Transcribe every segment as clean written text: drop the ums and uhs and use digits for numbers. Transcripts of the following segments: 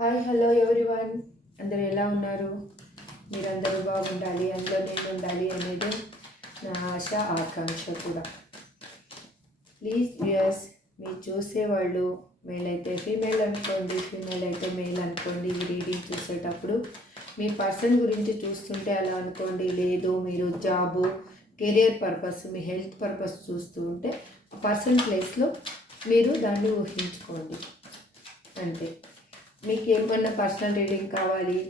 Hi hello everyone, అందరు ఎలా ఉన్నారు? మీరందరూ బాగుండాలి, అందులో నేను ఉండాలి అనేది నా ఆశ ఆకాంక్ష కూడా. ప్లీజ్ వ్యూయర్స్, మీరు చూసేవాళ్ళు మేల్ అయితే ఫీమేల్ అనుకోండి, ఫీమేల్ అయితే మేల్ అనుకోండి. ఈ రీడింగ్ చూసేటప్పుడు మీ పర్సన్ గురించి చూస్తుంటే అలా అనుకోండి. లేదు మీరు జాబు, కెరియర్ పర్పస్, మీ హెల్త్ పర్పస్ చూస్తూ ఉంటే పర్సన్ ప్లేస్లో మీరు దాన్ని ఊహించుకోండి అంతే. మీకు ఏమన్నా పర్సనల్ రీడింగ్ కావాలి,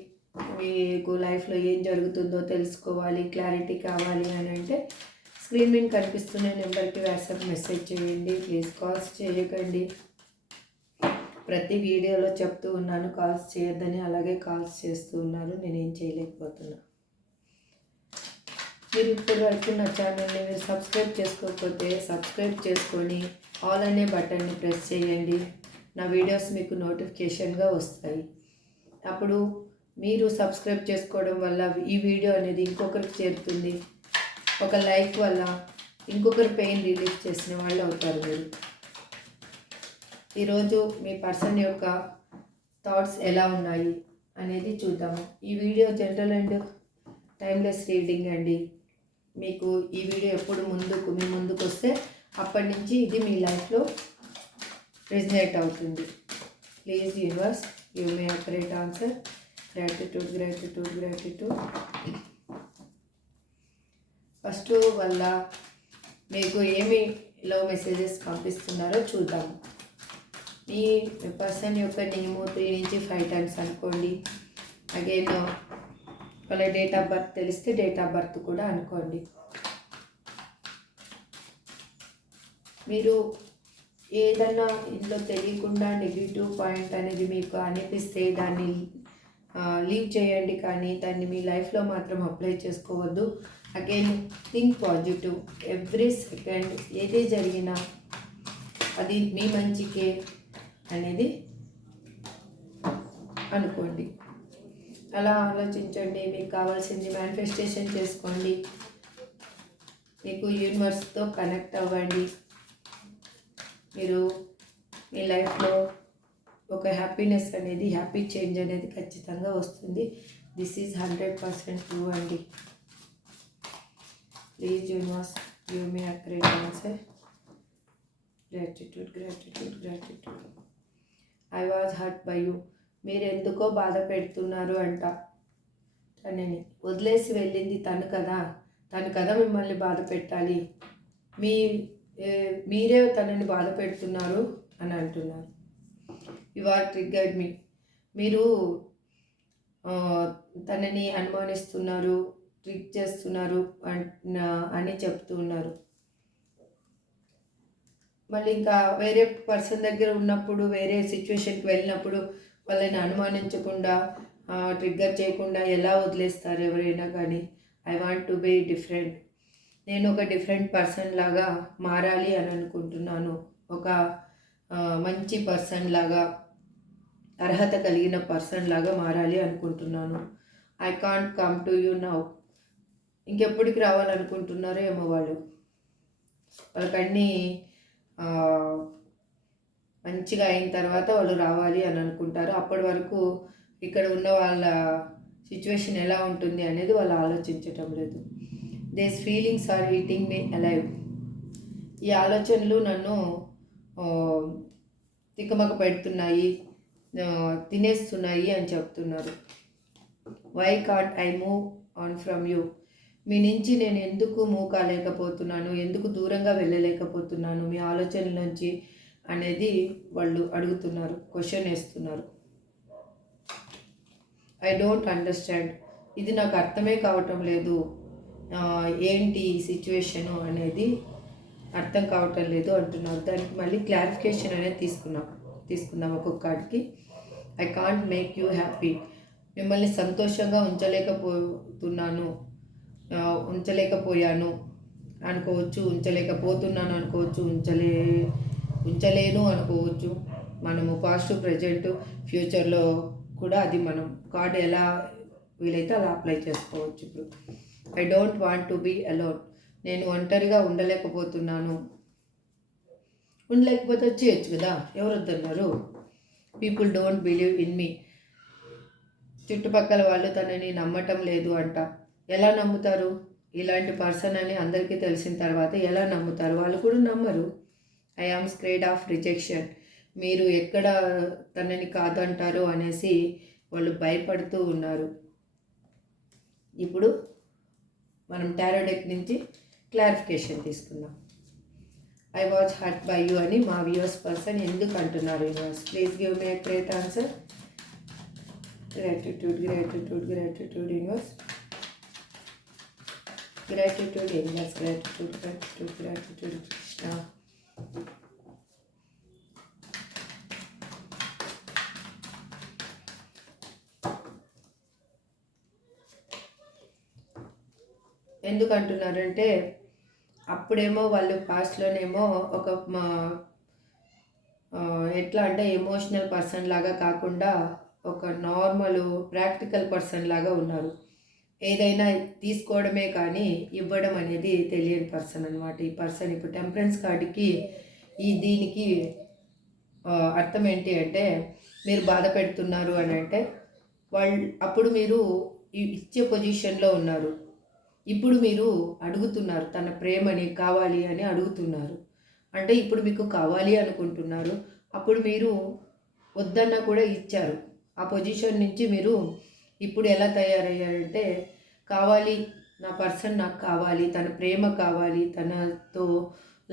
మీకు లైఫ్లో ఏం జరుగుతుందో తెలుసుకోవాలి, క్లారిటీ కావాలి అని అంటే స్క్రీన్ మీద కనిపిస్తున్న నెంబర్కి వాట్సాప్ మెసేజ్ చేయండి. ప్లీజ్ కాల్స్ చేయకండి. ప్రతి వీడియోలో చెప్తూ ఉన్నాను కాల్స్ చేయొద్దని, అలాగే కాల్స్ చేస్తూ ఉన్నారు, నేనేం చేయలేకపోతున్నా. మీరు ఇప్పటి వరకు నా ఛానల్ని మీరు సబ్స్క్రైబ్ చేసుకోకపోతే సబ్స్క్రైబ్ చేసుకొని ఆల్ అనే బటన్ని ప్రెస్ చేయండి. నా వీడియోస్ మీకు నోటిఫికేషన్గా వస్తాయి. అప్పుడు మీరు సబ్స్క్రైబ్ చేసుకోవడం వల్ల ఈ వీడియో అనేది ఇంకొకరికి చేరుతుంది. ఒక లైక్ వల్ల ఇంకొకరి పెయిన్ రిలీఫ్ చేసిన వాళ్ళు అవుతారు మీరు. ఈరోజు మీ పర్సన్ యొక్క థాట్స్ ఎలా ఉన్నాయి అనేది చూద్దాము. ఈ video general and timeless reading అండి. మీకు ఈ వీడియో ఎప్పుడు మీ ముందుకు వస్తే అప్పటి నుంచి ఇది మీ లైఫ్లో రెజనేట్ అవుతుంది. Please universe give me accurate answer. Gratitude gratitude gratitude. First వల్ల మీకు ఏమి లవ్ మెసేజెస్ పంపిస్తున్నారో చూద్దాము. మీ పర్సన్ యొక్క నేము 3 నుంచి 5 టైమ్స్ అనుకోండి. అగైన్ వాళ్ళ డేట్ ఆఫ్ బర్త్ తెలిస్తే డేట్ ఆఫ్ బర్త్ కూడా అనుకోండి. మీరు ఏదన్నా ఇంట్లో తెలియకుండా నెగిటివ్ పాయింట్ అనేది మీకు అనిపిస్తే దాన్ని లీవ్ చేయండి, కానీ దాన్ని మీ లైఫ్లో మాత్రం అప్లై చేసుకోవద్దు. Again think positive. Every second ఏది జరిగినా అది మీ మంచికే అనేది అనుకోండి. అలా ఆలోచించండి. మీకు కావాల్సింది మేనిఫెస్టేషన్ చేసుకోండి. మీకు యూనివర్స్తో కనెక్ట్ అవ్వండి. మీరు మీ లైఫ్లో ఒక హ్యాపీనెస్ అనేది, హ్యాపీ చేంజ్ అనేది ఖచ్చితంగా వస్తుంది. దిస్ ఈజ్ 100% ట్రూ అండి. Please universe give me accurate answer. Gratitude gratitude gratitude. I was hurt by you. మీరు ఎందుకో బాధ పెడుతున్నారు అంట. తనని వదిలేసి వెళ్ళింది తను కదా మిమ్మల్ని బాధ పెట్టాలి. మీరే తనని బాధ పెడుతున్నారు అని అంటున్నారు. You are triggered me. మీరు తనని అనుమానిస్తున్నారు, ట్రిక్ చేస్తున్నారు అని చెప్తూ ఉన్నారు. మళ్ళీ ఇంకా వేరే పర్సన్ దగ్గర ఉన్నప్పుడు, వేరే సిచ్యువేషన్కి వెళ్ళినప్పుడు వాళ్ళని అనుమానించకుండా, ట్రిగ్గర్ చేయకుండా ఎలా వదిలేస్తారు ఎవరైనా కానీ. I want to be different. నేను ఒక డిఫరెంట్ పర్సన్ లాగా మారాలి అని అనుకుంటున్నాను. ఒక మంచి పర్సన్ లాగా, అర్హత కలిగిన పర్సన్ లాగా మారాలి అనుకుంటున్నాను. I can't come to you now. ఇంకెప్పటికి రావాలనుకుంటున్నారో ఏమో వాళ్ళకన్నీ మంచిగా అయిన తర్వాత వాళ్ళు రావాలి అని అనుకుంటారు. అప్పటి వరకు ఇక్కడ ఉన్న వాళ్ళ సిచ్యువేషన్ ఎలా ఉంటుంది అనేది వాళ్ళు ఆలోచించటం లేదు. These feelings are eating me alive. ఈ ఆలోచనలు నన్ను తికమక పెడుతున్నాయి, తినేస్తున్నాయి అని చెప్తున్నారు. Why can't I move on from you. మీ నుంచి నేను ఎందుకు మూవ్ కాలేకపోతున్నాను, ఎందుకు దూరంగా వెళ్ళలేకపోతున్నాను మీ ఆలోచనల నుంచి అనేది వాళ్ళు అడుగుతున్నారు, క్వశ్చన్ వేస్తున్నారు. I don't understand. ఇది నాకు అర్థమే కావటం లేదు. ఏంటి ఈ సిచ్యువేషను అనేది అర్థం కావటం లేదు అంటున్నారు. దానికి మళ్ళీ క్లారిఫికేషన్ అనేది తీసుకుందాం ఒక్కొక్క కార్డ్కి. I can't make you happy. మిమ్మల్ని సంతోషంగా ఉంచలేకపోయాను అనుకోవచ్చు, ఉంచలేకపోతున్నాను అనుకోవచ్చు, ఉంచలేను అనుకోవచ్చు. మనము పాస్ట్, ప్రజెంట్, ఫ్యూచర్లో కూడా అది మనం కార్డ్ ఎలా వీలైతే అలా అప్లై చేసుకోవచ్చు. ఇప్పుడు I don't want to be alone. నేను ఒంటరిగా ఉండలేకపోతున్నాను. ఉండలేకపోతే వచ్చేయచ్చు కదా, ఎవరు వద్దన్నారు. People don't believe in me. చుట్టుపక్కల వాళ్ళు తనని నమ్మటం లేదు అంట. ఎలా నమ్ముతారు? ఇలాంటి పర్సన్ అని అందరికీ తెలిసిన తర్వాత ఎలా నమ్ముతారు? వాళ్ళు కూడా నమ్మరు. I am scared of rejection. మీరు ఎక్కడ తనని కాదంటారో అనేసి వాళ్ళు భయపడుతూ ఉన్నారు. ఇప్పుడు మనం టారో డెక్ నుంచి క్లారిఫికేషన్ తీసుకుందాం. I was hurt by you అని మా వ్యూవర్స్ పర్సన్ ఎందుకు అంటున్నారు universe? Please give me a great answer. Gratitude gratitude gratitude universe. Gratitude universe. Gratitude gratitude gratitude Krishna. ఎందుకు అంటున్నారంటే అప్పుడేమో వాళ్ళు పాస్ట్లోనేమో ఒక ఎట్లా అంటే ఎమోషనల్ పర్సన్ లాగా కాకుండా ఒక నార్మల్ ప్రాక్టికల్ పర్సన్ లాగా ఉన్నారు. ఏదైనా తీసుకోవడమే కానీ ఇవ్వడం అనేది తెలియని పర్సన్ అనమాట ఈ పర్సన్. ఇప్పుడు టెంపరెన్స్ కార్డుకి దీనికి అర్థం ఏంటి అంటే మీరు బాధ పెడుతున్నారు అని అంటే వాళ్ళు అప్పుడు మీరు ఇచ్చే పొజిషన్లో ఉన్నారు. ఇప్పుడు మీరు అడుగుతున్నారు, తన ప్రేమని కావాలి అని అడుగుతున్నారు. అంటే ఇప్పుడు మీకు కావాలి అనుకుంటున్నారు. అప్పుడు మీరు వద్దన్నా కూడా ఇచ్చారు. ఆ పొజిషన్ నుంచి మీరు ఇప్పుడు ఎలా తయారయ్యారంటే కావాలి, నా పర్సన్ నాకు కావాలి, తన ప్రేమ కావాలి, తనతో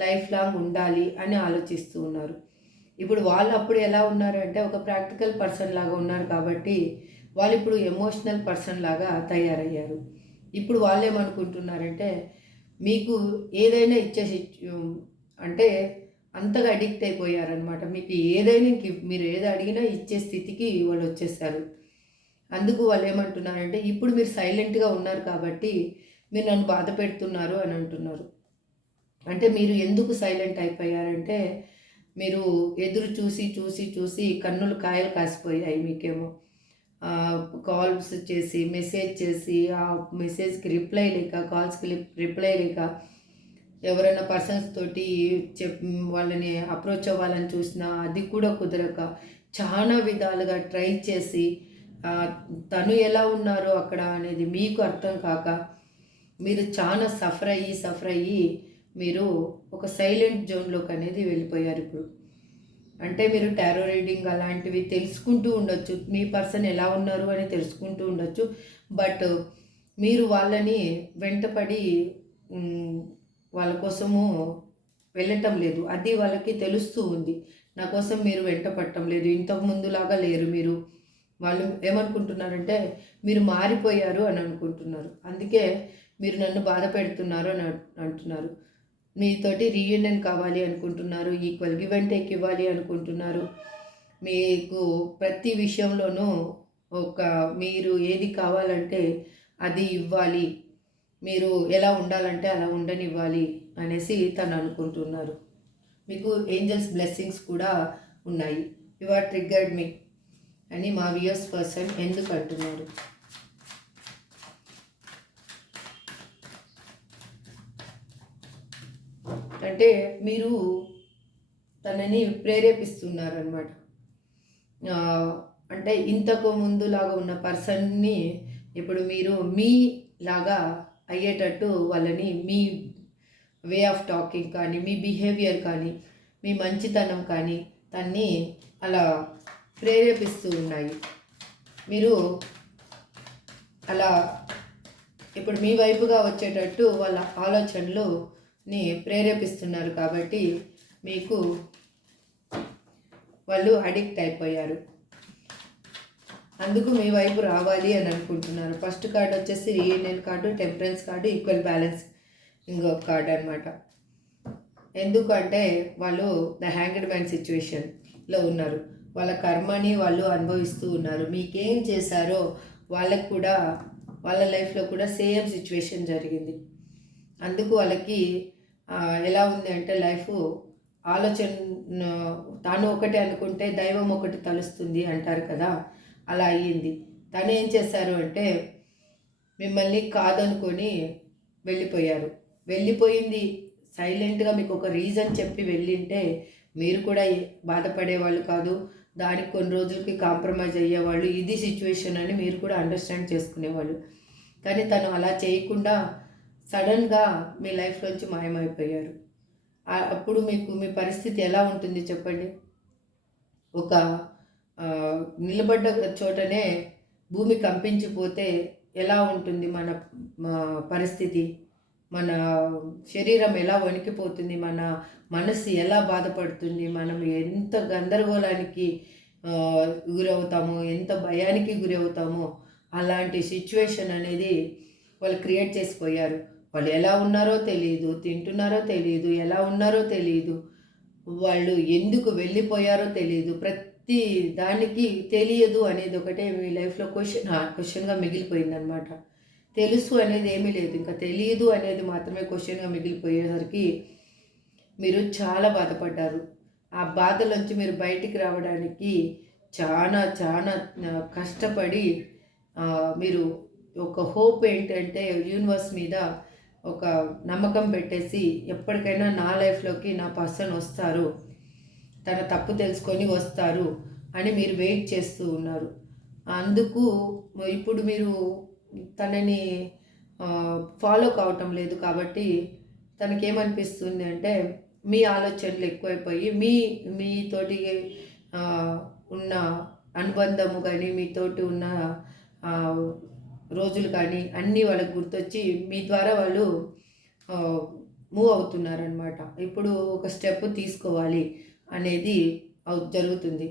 లైఫ్ లాంగ్ ఉండాలి అని ఆలోచిస్తూ ఉన్నారు. ఇప్పుడు వాళ్ళు అప్పుడు ఎలా ఉన్నారంటే ఒక ప్రాక్టికల్ పర్సన్ లాగా ఉన్నారు కాబట్టి వాళ్ళు ఇప్పుడు ఎమోషనల్ పర్సన్ లాగా తయారయ్యారు. ఇప్పుడు వాళ్ళు ఏమనుకుంటున్నారంటే మీకు ఏదైనా ఇచ్చేసి అంటే అంతగా అడిక్ట్ అయిపోయారనమాట. మీకు ఏదైనా మీరు ఏది అడిగినా ఇచ్చే స్థితికి వాళ్ళు వచ్చేసారు. అందుకు వాళ్ళు ఏమంటున్నారంటే ఇప్పుడు మీరు సైలెంట్గా ఉన్నారు కాబట్టి మీరు నన్ను బాధ పెడుతున్నారు అని అంటున్నారు. అంటే మీరు ఎందుకు సైలెంట్ అయిపోయారంటే మీరు ఎదురు చూసి చూసి చూసి కన్నులు కాయలు కాసిపోయాయి. మీకేమో కాల్స్ చేసి మెసేజ్ చేసి ఆ మెసేజ్కి రిప్లై లేక, కాల్స్కి రిప్లై లేక, ఎవరైనా పర్సన్స్ తోటి వాళ్ళని అప్రోచ్ అవ్వాలని చూసినా అది కూడా కుదరక చాలా విధాలుగా ట్రై చేసి తను ఎలా ఉన్నారో అక్కడ అనేది మీకు అర్థం కాక మీరు చాలా సఫర్ అయ్యి మీరు ఒక సైలెంట్ జోన్లోకి అనేది వెళ్ళిపోయారు. ఇప్పుడు అంటే మీరు టారో రీడింగ్ అలాంటివి తెలుసుకుంటూ ఉండొచ్చు, మీ పర్సన్ ఎలా ఉన్నారు అని తెలుసుకుంటూ ఉండొచ్చు. బట్ మీరు వాళ్ళని వెంటపడి వాళ్ళ కోసము వెళ్ళటం లేదు. అది వాళ్ళకి తెలుస్తూ ఉంది. నా కోసం మీరు వెంట పట్టడం లేదు, ఇంతకు ముందులాగా లేరు మీరు. వాళ్ళు ఏమనుకుంటున్నారంటే మీరు మారిపోయారు అని అనుకుంటున్నారు. అందుకే మీరు నన్ను బాధ పెడుతున్నారు అని అంటున్నారు. మీతోటి రీయూనియన్ కావాలి అనుకుంటున్నారు, ఈక్వల్ గివ్ అండ్ టేక్ ఇవ్వాలి అనుకుంటున్నారు. మీకు ప్రతి విషయంలోనూ మీరు ఏది కావాలంటే అది ఇవ్వాలి, మీరు ఎలా ఉండాలంటే అలా ఉండనివ్వాలి అనేసి తను అనుకుంటున్నారు. మీకు ఏంజల్స్ బ్లెస్సింగ్స్ కూడా ఉన్నాయి. యు ఆర్ ట్రిగ్గర్డ్ మీ అని మా వ్యూయర్స్ పర్సన్ ఎందుకు అంటున్నారు? అంటే మీరు తనని ప్రేరేపిస్తున్నారనమాట. అంటే ఇంతకు ముందులాగా ఉన్న పర్సన్ని ఇప్పుడు మీరు మీ లాగా అయ్యేటట్టు వాళ్ళని మీ వే ఆఫ్ టాకింగ్ కానీ, మీ బిహేవియర్ కానీ, మీ మంచితనం కానీ తన్ని అలా ప్రేరేపిస్తూ ఉన్నాయి. మీరు అలా ఇప్పుడు మీ వైపుగా వచ్చేటట్టు వాళ్ళ ఆలోచనలుని ప్రేరేపిస్తున్నారు కాబట్టి మీకు వాళ్ళు అడిక్ట్ అయిపోయారు. అందుకు మీ వైపు రావాలి అని అనుకుంటున్నారు. ఫస్ట్ కార్డ్ వచ్చేసి reunion card, temperance card, equal balance ఇంకొక కార్డ్ అనమాట. ఎందుకంటే వాళ్ళు ద హ్యాంగ్డ్ మ్యాన్ సిచ్యువేషన్లో ఉన్నారు. వాళ్ళ కర్మని వాళ్ళు అనుభవిస్తూ ఉన్నారు. మీకేం చేశారో వాళ్ళకు కూడా వాళ్ళ లైఫ్లో కూడా సేమ్ సిచ్యువేషన్ జరిగింది. అందుకు వాళ్ళకి ఎలా ఉంది అంటే లైఫ్ ఆలోచన తాను ఒకటి అనుకుంటే దైవం ఒకటి తలుస్తుంది అంటారు కదా, అలా అయ్యింది. తను ఏం చేశారు అంటే మిమ్మల్ని కాదనుకొని వెళ్ళిపోయారు. వెళ్ళిపోయింది సైలెంట్గా మీకు ఒక రీజన్ చెప్పి వెళ్ళింటే మీరు కూడా బాధపడేవాళ్ళు కాదు, దానికి కొన్ని రోజులకి కాంప్రమైజ్ అయ్యేవాళ్ళు, ఇది సిచ్యువేషన్ అని మీరు కూడా అండర్స్టాండ్ చేసుకునేవాళ్ళు. కానీ తను అలా చేయకుండా సడన్గా మీ లైఫ్లోంచి మాయమైపోయారు. అప్పుడు మీకు మీ పరిస్థితి ఎలా ఉంటుంది చెప్పండి? ఒక నిలబడ్డ చోటనే భూమి కంపించిపోతే ఎలా ఉంటుంది మన పరిస్థితి? మన శరీరం ఎలా వణికిపోతుంది? మన మనసు ఎలా బాధపడుతుంది? మనం ఎంత గందరగోళానికి గురవుతామో, ఎంత భయానికి గురవుతామో అలాంటి సిచ్యువేషన్ అనేది వాళ్ళు క్రియేట్ చేసిపోయారు. వాళ్ళు ఎలా ఉన్నారో తెలియదు, తింటున్నారో తెలియదు, ఎలా ఉన్నారో తెలియదు, వాళ్ళు ఎందుకు వెళ్ళిపోయారో తెలియదు. ప్రతి దానికి తెలియదు అనేది ఒకటే మీ లైఫ్లో క్వశ్చన్గా మిగిలిపోయిందనమాట. తెలుసు అనేది ఏమీ లేదు, ఇంకా తెలియదు అనేది మాత్రమే క్వశ్చన్గా మిగిలిపోయేసరికి మీరు చాలా బాధపడ్డారు. ఆ బాధలోంచి మీరు బయటికి రావడానికి చాలా చాలా కష్టపడి మీరు ఒక హోప్ ఏంటంటే యూనివర్స్ మీద ఒక నమ్మకం పెట్టేసి ఎప్పటికైనా నా లైఫ్లోకి నా పర్సన్ వస్తారు, తన తప్పు తెలుసుకొని వస్తారు అని మీరు వెయిట్ చేస్తూ ఉన్నారు. అందుకు ఇప్పుడు మీరు తనని ఫాలో కావటం లేదు కాబట్టి తనకేమనిపిస్తుంది అంటే మీ ఆలోచనలు ఎక్కువైపోయి మీతోటి ఉన్న అనుబంధము కానీ మీతోటి ఉన్న రోజులు కానీ అన్నీ వాళ్ళకి గుర్తొచ్చి మీ ద్వారా వాళ్ళు మూవ్ అవుతున్నారనమాట. ఇప్పుడు ఒక స్టెప్ తీసుకోవాలి అనేది జరుగుతుంది.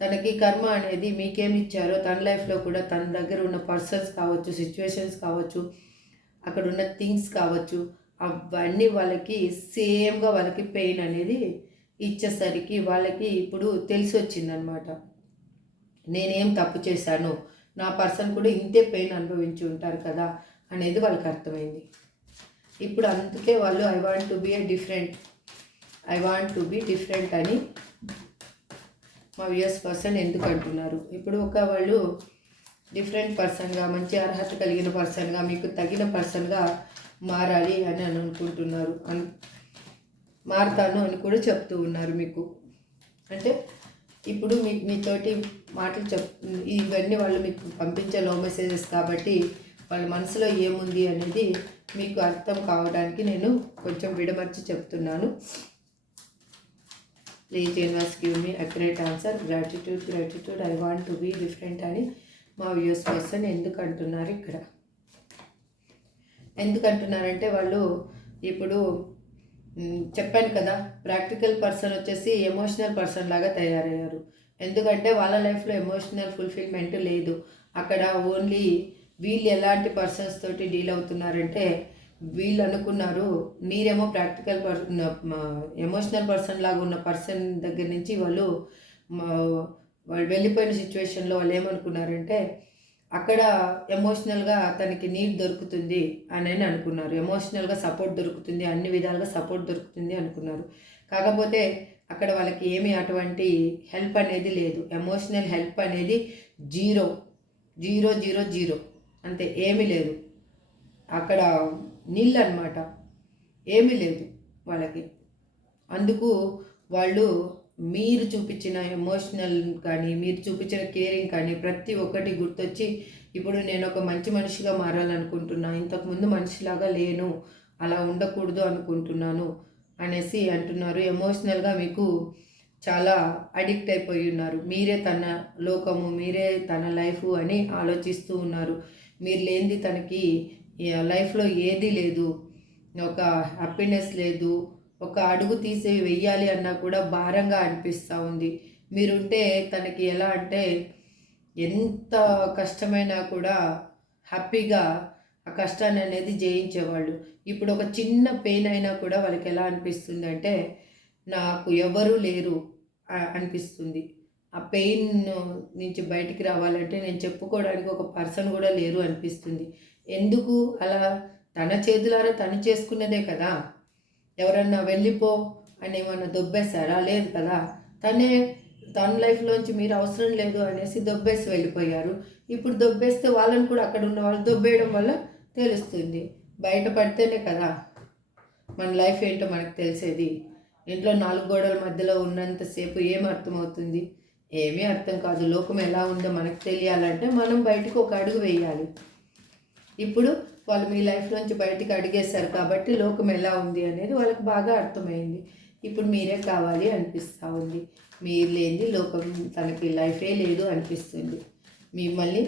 తనకి కర్మ అనేది మీకేమి ఇచ్చారో తన లైఫ్లో కూడా తన దగ్గర ఉన్న పర్సన్స్ కావచ్చు, సిచ్యువేషన్స్ కావచ్చు, అక్కడ ఉన్న థింగ్స్ కావచ్చు, అవన్నీ వాళ్ళకి సేమ్గా వాళ్ళకి పెయిన్ అనేది ఇచ్చేసరికి వాళ్ళకి ఇప్పుడు తెలిసి వచ్చిందనమాట. నేనేం తప్పు చేశాను, నా పర్సన్ కూడా ఇంతే పెయిన్ అనుభవించి ఉంటారు కదా అనేది వాళ్ళకి అర్థమైంది. ఇప్పుడు అందుకే వాళ్ళు I want to be different అని మా వ్యూయర్స్ పర్సన్ ఎందుకు అంటున్నారు. ఇప్పుడు వాళ్ళు డిఫరెంట్ పర్సన్గా, మంచి అర్హత కలిగిన పర్సన్గా, మీకు తగిన పర్సన్గా మారాలి అని అనుకుంటున్నారు. మారుతాను అని కూడా చెప్తూ ఉన్నారు మీకు. అంటే ఇప్పుడు మీతోటి మాటలు ఇవన్నీ వాళ్ళు మీకు పంపించే లో మెసేజెస్ కాబట్టి వాళ్ళ మనసులో ఏముంది అనేది మీకు అర్థం కావడానికి నేను కొంచెం విడమర్చి చెప్తున్నాను. Please universe give me accurate answer. Gratitude I want to be different అని మా వ్యూస్ పర్సన్ ఎందుకు అంటున్నారు. ఇక్కడ ఎందుకు అంటున్నారంటే వాళ్ళు ఇప్పుడు చెప్పాను కదా, ప్రాక్టికల్ పర్సన్ వచ్చేసి ఎమోషనల్ పర్సన్ లాగా తయారయ్యారు. ఎందుకంటే వాళ్ళ లైఫ్లో ఎమోషనల్ ఫుల్ఫిల్మెంట్ లేదు. అక్కడ ఓన్లీ వీళ్ళు ఎలాంటి పర్సన్స్ తోటి డీల్ అవుతున్నారంటే వీళ్ళు అనుకున్నారు మీరేమో ప్రాక్టికల్ ఎమోషనల్ పర్సన్ లాగా ఉన్న పర్సన్ దగ్గర నుంచి వాళ్ళు వెళ్ళిపోయిన సిచ్యువేషన్లో వాళ్ళు ఏమనుకున్నారంటే అక్కడ ఎమోషనల్గా తనకి నీడ్ దొరుకుతుంది అని అనుకున్నారు. ఎమోషనల్గా సపోర్ట్ దొరుకుతుంది, అన్ని విధాలుగా సపోర్ట్ దొరుకుతుంది అనుకున్నారు. కాకపోతే అక్కడ వాళ్ళకి ఏమీ అటువంటి హెల్ప్ అనేది లేదు. ఎమోషనల్ హెల్ప్ అనేది జీరో అంతే, ఏమీ లేదు. అక్కడ నీళ్ళు అన్నమాట, ఏమీ లేదు వాళ్ళకి. అందుకు వాళ్ళు మీరు చూపించిన ఎమోషనల్ కానీ, మీరు చూపించిన కేరింగ్ కానీ ప్రతి ఒక్కటి గుర్తొచ్చి ఇప్పుడు నేను ఒక మంచి మనిషిగా మారాలనుకుంటున్నా, ఇంతకుముందు మనిషిలాగా లేను, అలా ఉండకూడదు అనుకుంటున్నాను అనేసి అంటున్నారు. ఎమోషనల్గా మీకు చాలా అడిక్ట్ అయిపోయి ఉన్నారు. మీరే తన లోకము, మీరే తన లైఫ్ అని ఆలోచిస్తూ ఉన్నారు. మీరు లేనిది తనకి లైఫ్లో ఏదీ లేదు, ఒక హ్యాపీనెస్ లేదు, ఒక అడుగు తీసి వెయ్యాలి అన్నా కూడా భారంగా అనిపిస్తూ ఉంది. మీరుంటే తనకి ఎలా అంటే ఎంత కష్టమైనా కూడా హ్యాపీగా ఆ కష్టాన్ని అనేది జయించేవాళ్ళు. ఇప్పుడు ఒక చిన్న పెయిన్ అయినా కూడా వాళ్ళకి ఎలా అనిపిస్తుంది అంటే నాకు ఎవరూ లేరు అనిపిస్తుంది. ఆ పెయిన్ నుంచి బయటికి రావాలంటే నేను చెప్పుకోవడానికి ఒక పర్సన్ కూడా లేరు అనిపిస్తుంది. ఎందుకు అలా? తన చేతులారా తను చేసుకున్నదే కదా. ఎవరన్నా వెళ్ళిపో అని ఏమన్నా దొబ్బేశారా? లేదు కదా. తన లైఫ్లోంచి మీరు అవసరం లేదు అనేసి దొబ్బేసి వెళ్ళిపోయారు. ఇప్పుడు దొబ్బేస్తే వాళ్ళని కూడా అక్కడ ఉన్న వాళ్ళు దొబ్బేయడం వల్ల తెలుస్తుంది. బయటపడితేనే కదా మన లైఫ్ ఏంటో మనకు తెలిసేది. ఇంట్లో 4 గోడల మధ్యలో ఉన్నంతసేపు ఏం అర్థమవుతుంది? ఏమీ అర్థం కాదు. లోకం ఎలా ఉందో మనకు తెలియాలంటే మనం బయటకు ఒక అడుగు వేయాలి. ఇప్పుడు వాళ్ళు మీ లైఫ్లోంచి బయటికి అడిగేశారు కాబట్టి లోకం ఎలా ఉంది అనేది వాళ్ళకి బాగా అర్థమైంది. ఇప్పుడు మీరే కావాలి అనిపిస్తూ ఉంది. మీరు లేనిది లోకం తనకి లైఫే లేదు అనిపిస్తుంది. మిమ్మల్ని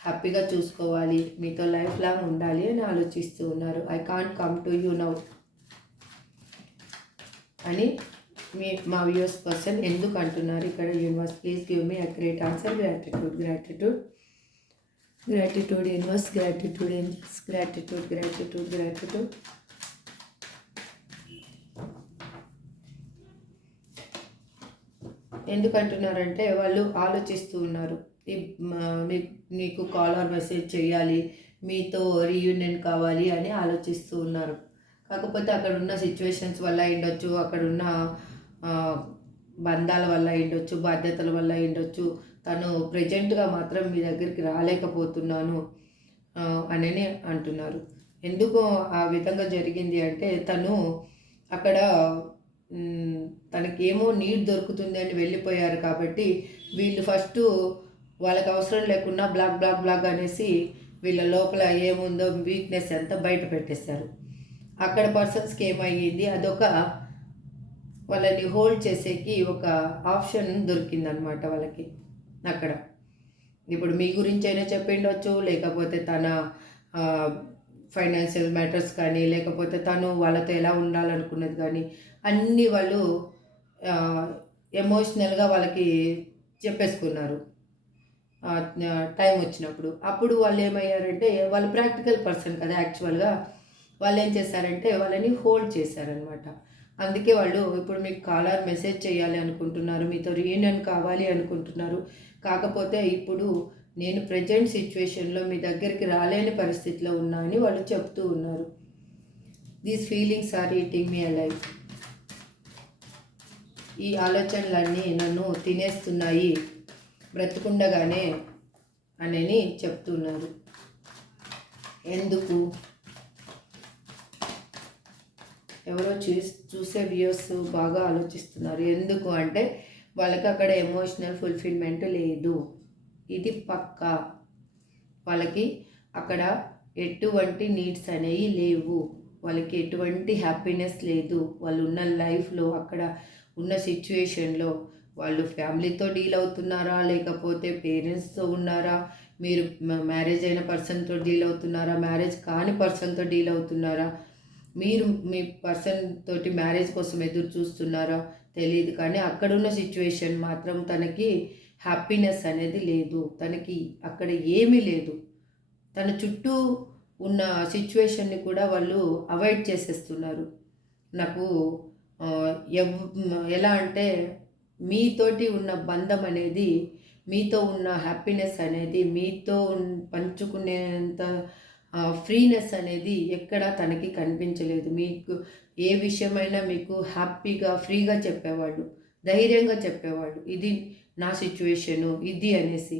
హ్యాపీగా చూసుకోవాలి, మీతో లైఫ్ లాంగ్ ఉండాలి అని ఆలోచిస్తూ ఉన్నారు. I can't come to you now అని మా వ్యూస్ పర్సన్ ఎందుకు అంటున్నారు ఇక్కడ. Universe please give me accurate answer. Gratitude gratitude gratitude universe, gratitude angels, gratitude gratitude gratitude. ఎందుకు అంటున్నారంటే వాళ్ళు ఆలోచిస్తూ ఉన్నారు. నీకు కాల్ ఆర్ మెసేజ్ చేయాలి, మీతో రీయూనియన్ కావాలి అని ఆలోచిస్తూ ఉన్నారు. కాకపోతే అక్కడ ఉన్న సిచ్యువేషన్స్ వల్ల అయ్యుండొచ్చు, అక్కడున్న బంధాల వల్ల అయ్యుండొచ్చు, బాధ్యతల వల్ల అయ్యుండొచ్చు, తను ప్రజెంట్గా మాత్రం మీ దగ్గరికి రాలేకపోతున్నాను అని అంటున్నారు. ఎందుకు ఆ విధంగా జరిగింది అంటే తను అక్కడ తనకేమో నీడ్ దొరుకుతుంది అని వెళ్ళిపోయారు కాబట్టి వీళ్ళు ఫస్ట్ వాళ్ళకి అవసరం లేకుండా బ్లాక్ బ్లాక్ బ్లాక్ అనేసి వీళ్ళ లోపల ఏముందో వీక్నెస్ అంతా బయట పెట్టేశారు. అక్కడ పర్సన్స్కి ఏమయ్యింది, అదొక వాళ్ళని హోల్డ్ చేసేకి ఒక ఆప్షన్ దొరికిందనమాట వాళ్ళకి అక్కడ. ఇప్పుడు మీ గురించి అయినా చెప్పిండొచ్చు, లేకపోతే తన ఫైనాన్షియల్ మ్యాటర్స్ కానీ, లేకపోతే తను వాళ్ళతో ఎలా ఉండాలనుకున్నది కానీ అన్నీ వాళ్ళు ఎమోషనల్గా వాళ్ళకి చెప్పేసుకున్నారు టైం వచ్చినప్పుడు. అప్పుడు వాళ్ళు ఏమయ్యారంటే వాళ్ళు ప్రాక్టికల్ పర్సన్ కదా యాక్చువల్గా, వాళ్ళు ఏం చేశారంటే వాళ్ళని హోల్డ్ చేశారనమాట. అందుకే వాళ్ళు ఇప్పుడు మీకు కాలర్ మెసేజ్ చేయాలి అనుకుంటున్నారు, మీతో రీయూనియన్ కావాలి అనుకుంటున్నారు. కాకపోతే ఇప్పుడు నేను ప్రజెంట్ సిచ్యువేషన్లో మీ దగ్గరికి రాలేని పరిస్థితిలో ఉన్నా అని వాళ్ళు చెప్తూ ఉన్నారు. These feelings are eating me alive. ఈ ఆలోచనలన్నీ నన్ను తినేస్తున్నాయి బ్రతుకుండగానే అని చెప్తున్నారు. ఎందుకు? ఎవరో చూసే వ్యూస్ బాగా ఆలోచిస్తున్నారు. ఎందుకు అంటే వాళ్ళకి అక్కడ ఎమోషనల్ ఫుల్ఫిల్మెంట్ లేదు, ఇది పక్కా. వాళ్ళకి అక్కడ ఎటువంటి నీడ్స్ అనేవి లేవు, వాళ్ళకి ఎటువంటి హ్యాపీనెస్ లేదు. వాళ్ళు ఉన్న లైఫ్లో అక్కడ ఉన్న సిచ్యువేషన్లో వాళ్ళు ఫ్యామిలీతో డీల్ అవుతున్నారా, లేకపోతే పేరెంట్స్తో ఉన్నారా, మీరు మ్యారేజ్ అయిన పర్సన్తో డీల్ అవుతున్నారా, మ్యారేజ్ కాని పర్సన్తో డీల్ అవుతున్నారా, మీరు మీ పర్సన్ తోటి మ్యారేజ్ కోసం ఎదురు చూస్తున్నారా తెలియదు. కానీ అక్కడున్న సిచ్యువేషన్ మాత్రం తనకి హ్యాపీనెస్ అనేది లేదు, తనకి అక్కడ ఏమీ లేదు. తన చుట్టూ ఉన్న సిచ్యువేషన్ని కూడా వాళ్ళు అవాయిడ్ చేసేస్తున్నారు. నాకు ఎలా అంటే మీతోటి ఉన్న బంధం అనేది, మీతో ఉన్న హ్యాపీనెస్ అనేది, మీతో పంచుకునేంత ఫ్రీనెస్ అనేది ఎక్కడా తనకి కనిపించలేదు. మీకు ఏ విషయమైనా మీకు హ్యాపీగా ఫ్రీగా చెప్పేవాళ్ళు, ధైర్యంగా చెప్పేవాళ్ళు, ఇది నా సిచ్యువేషను ఇది అనేసి,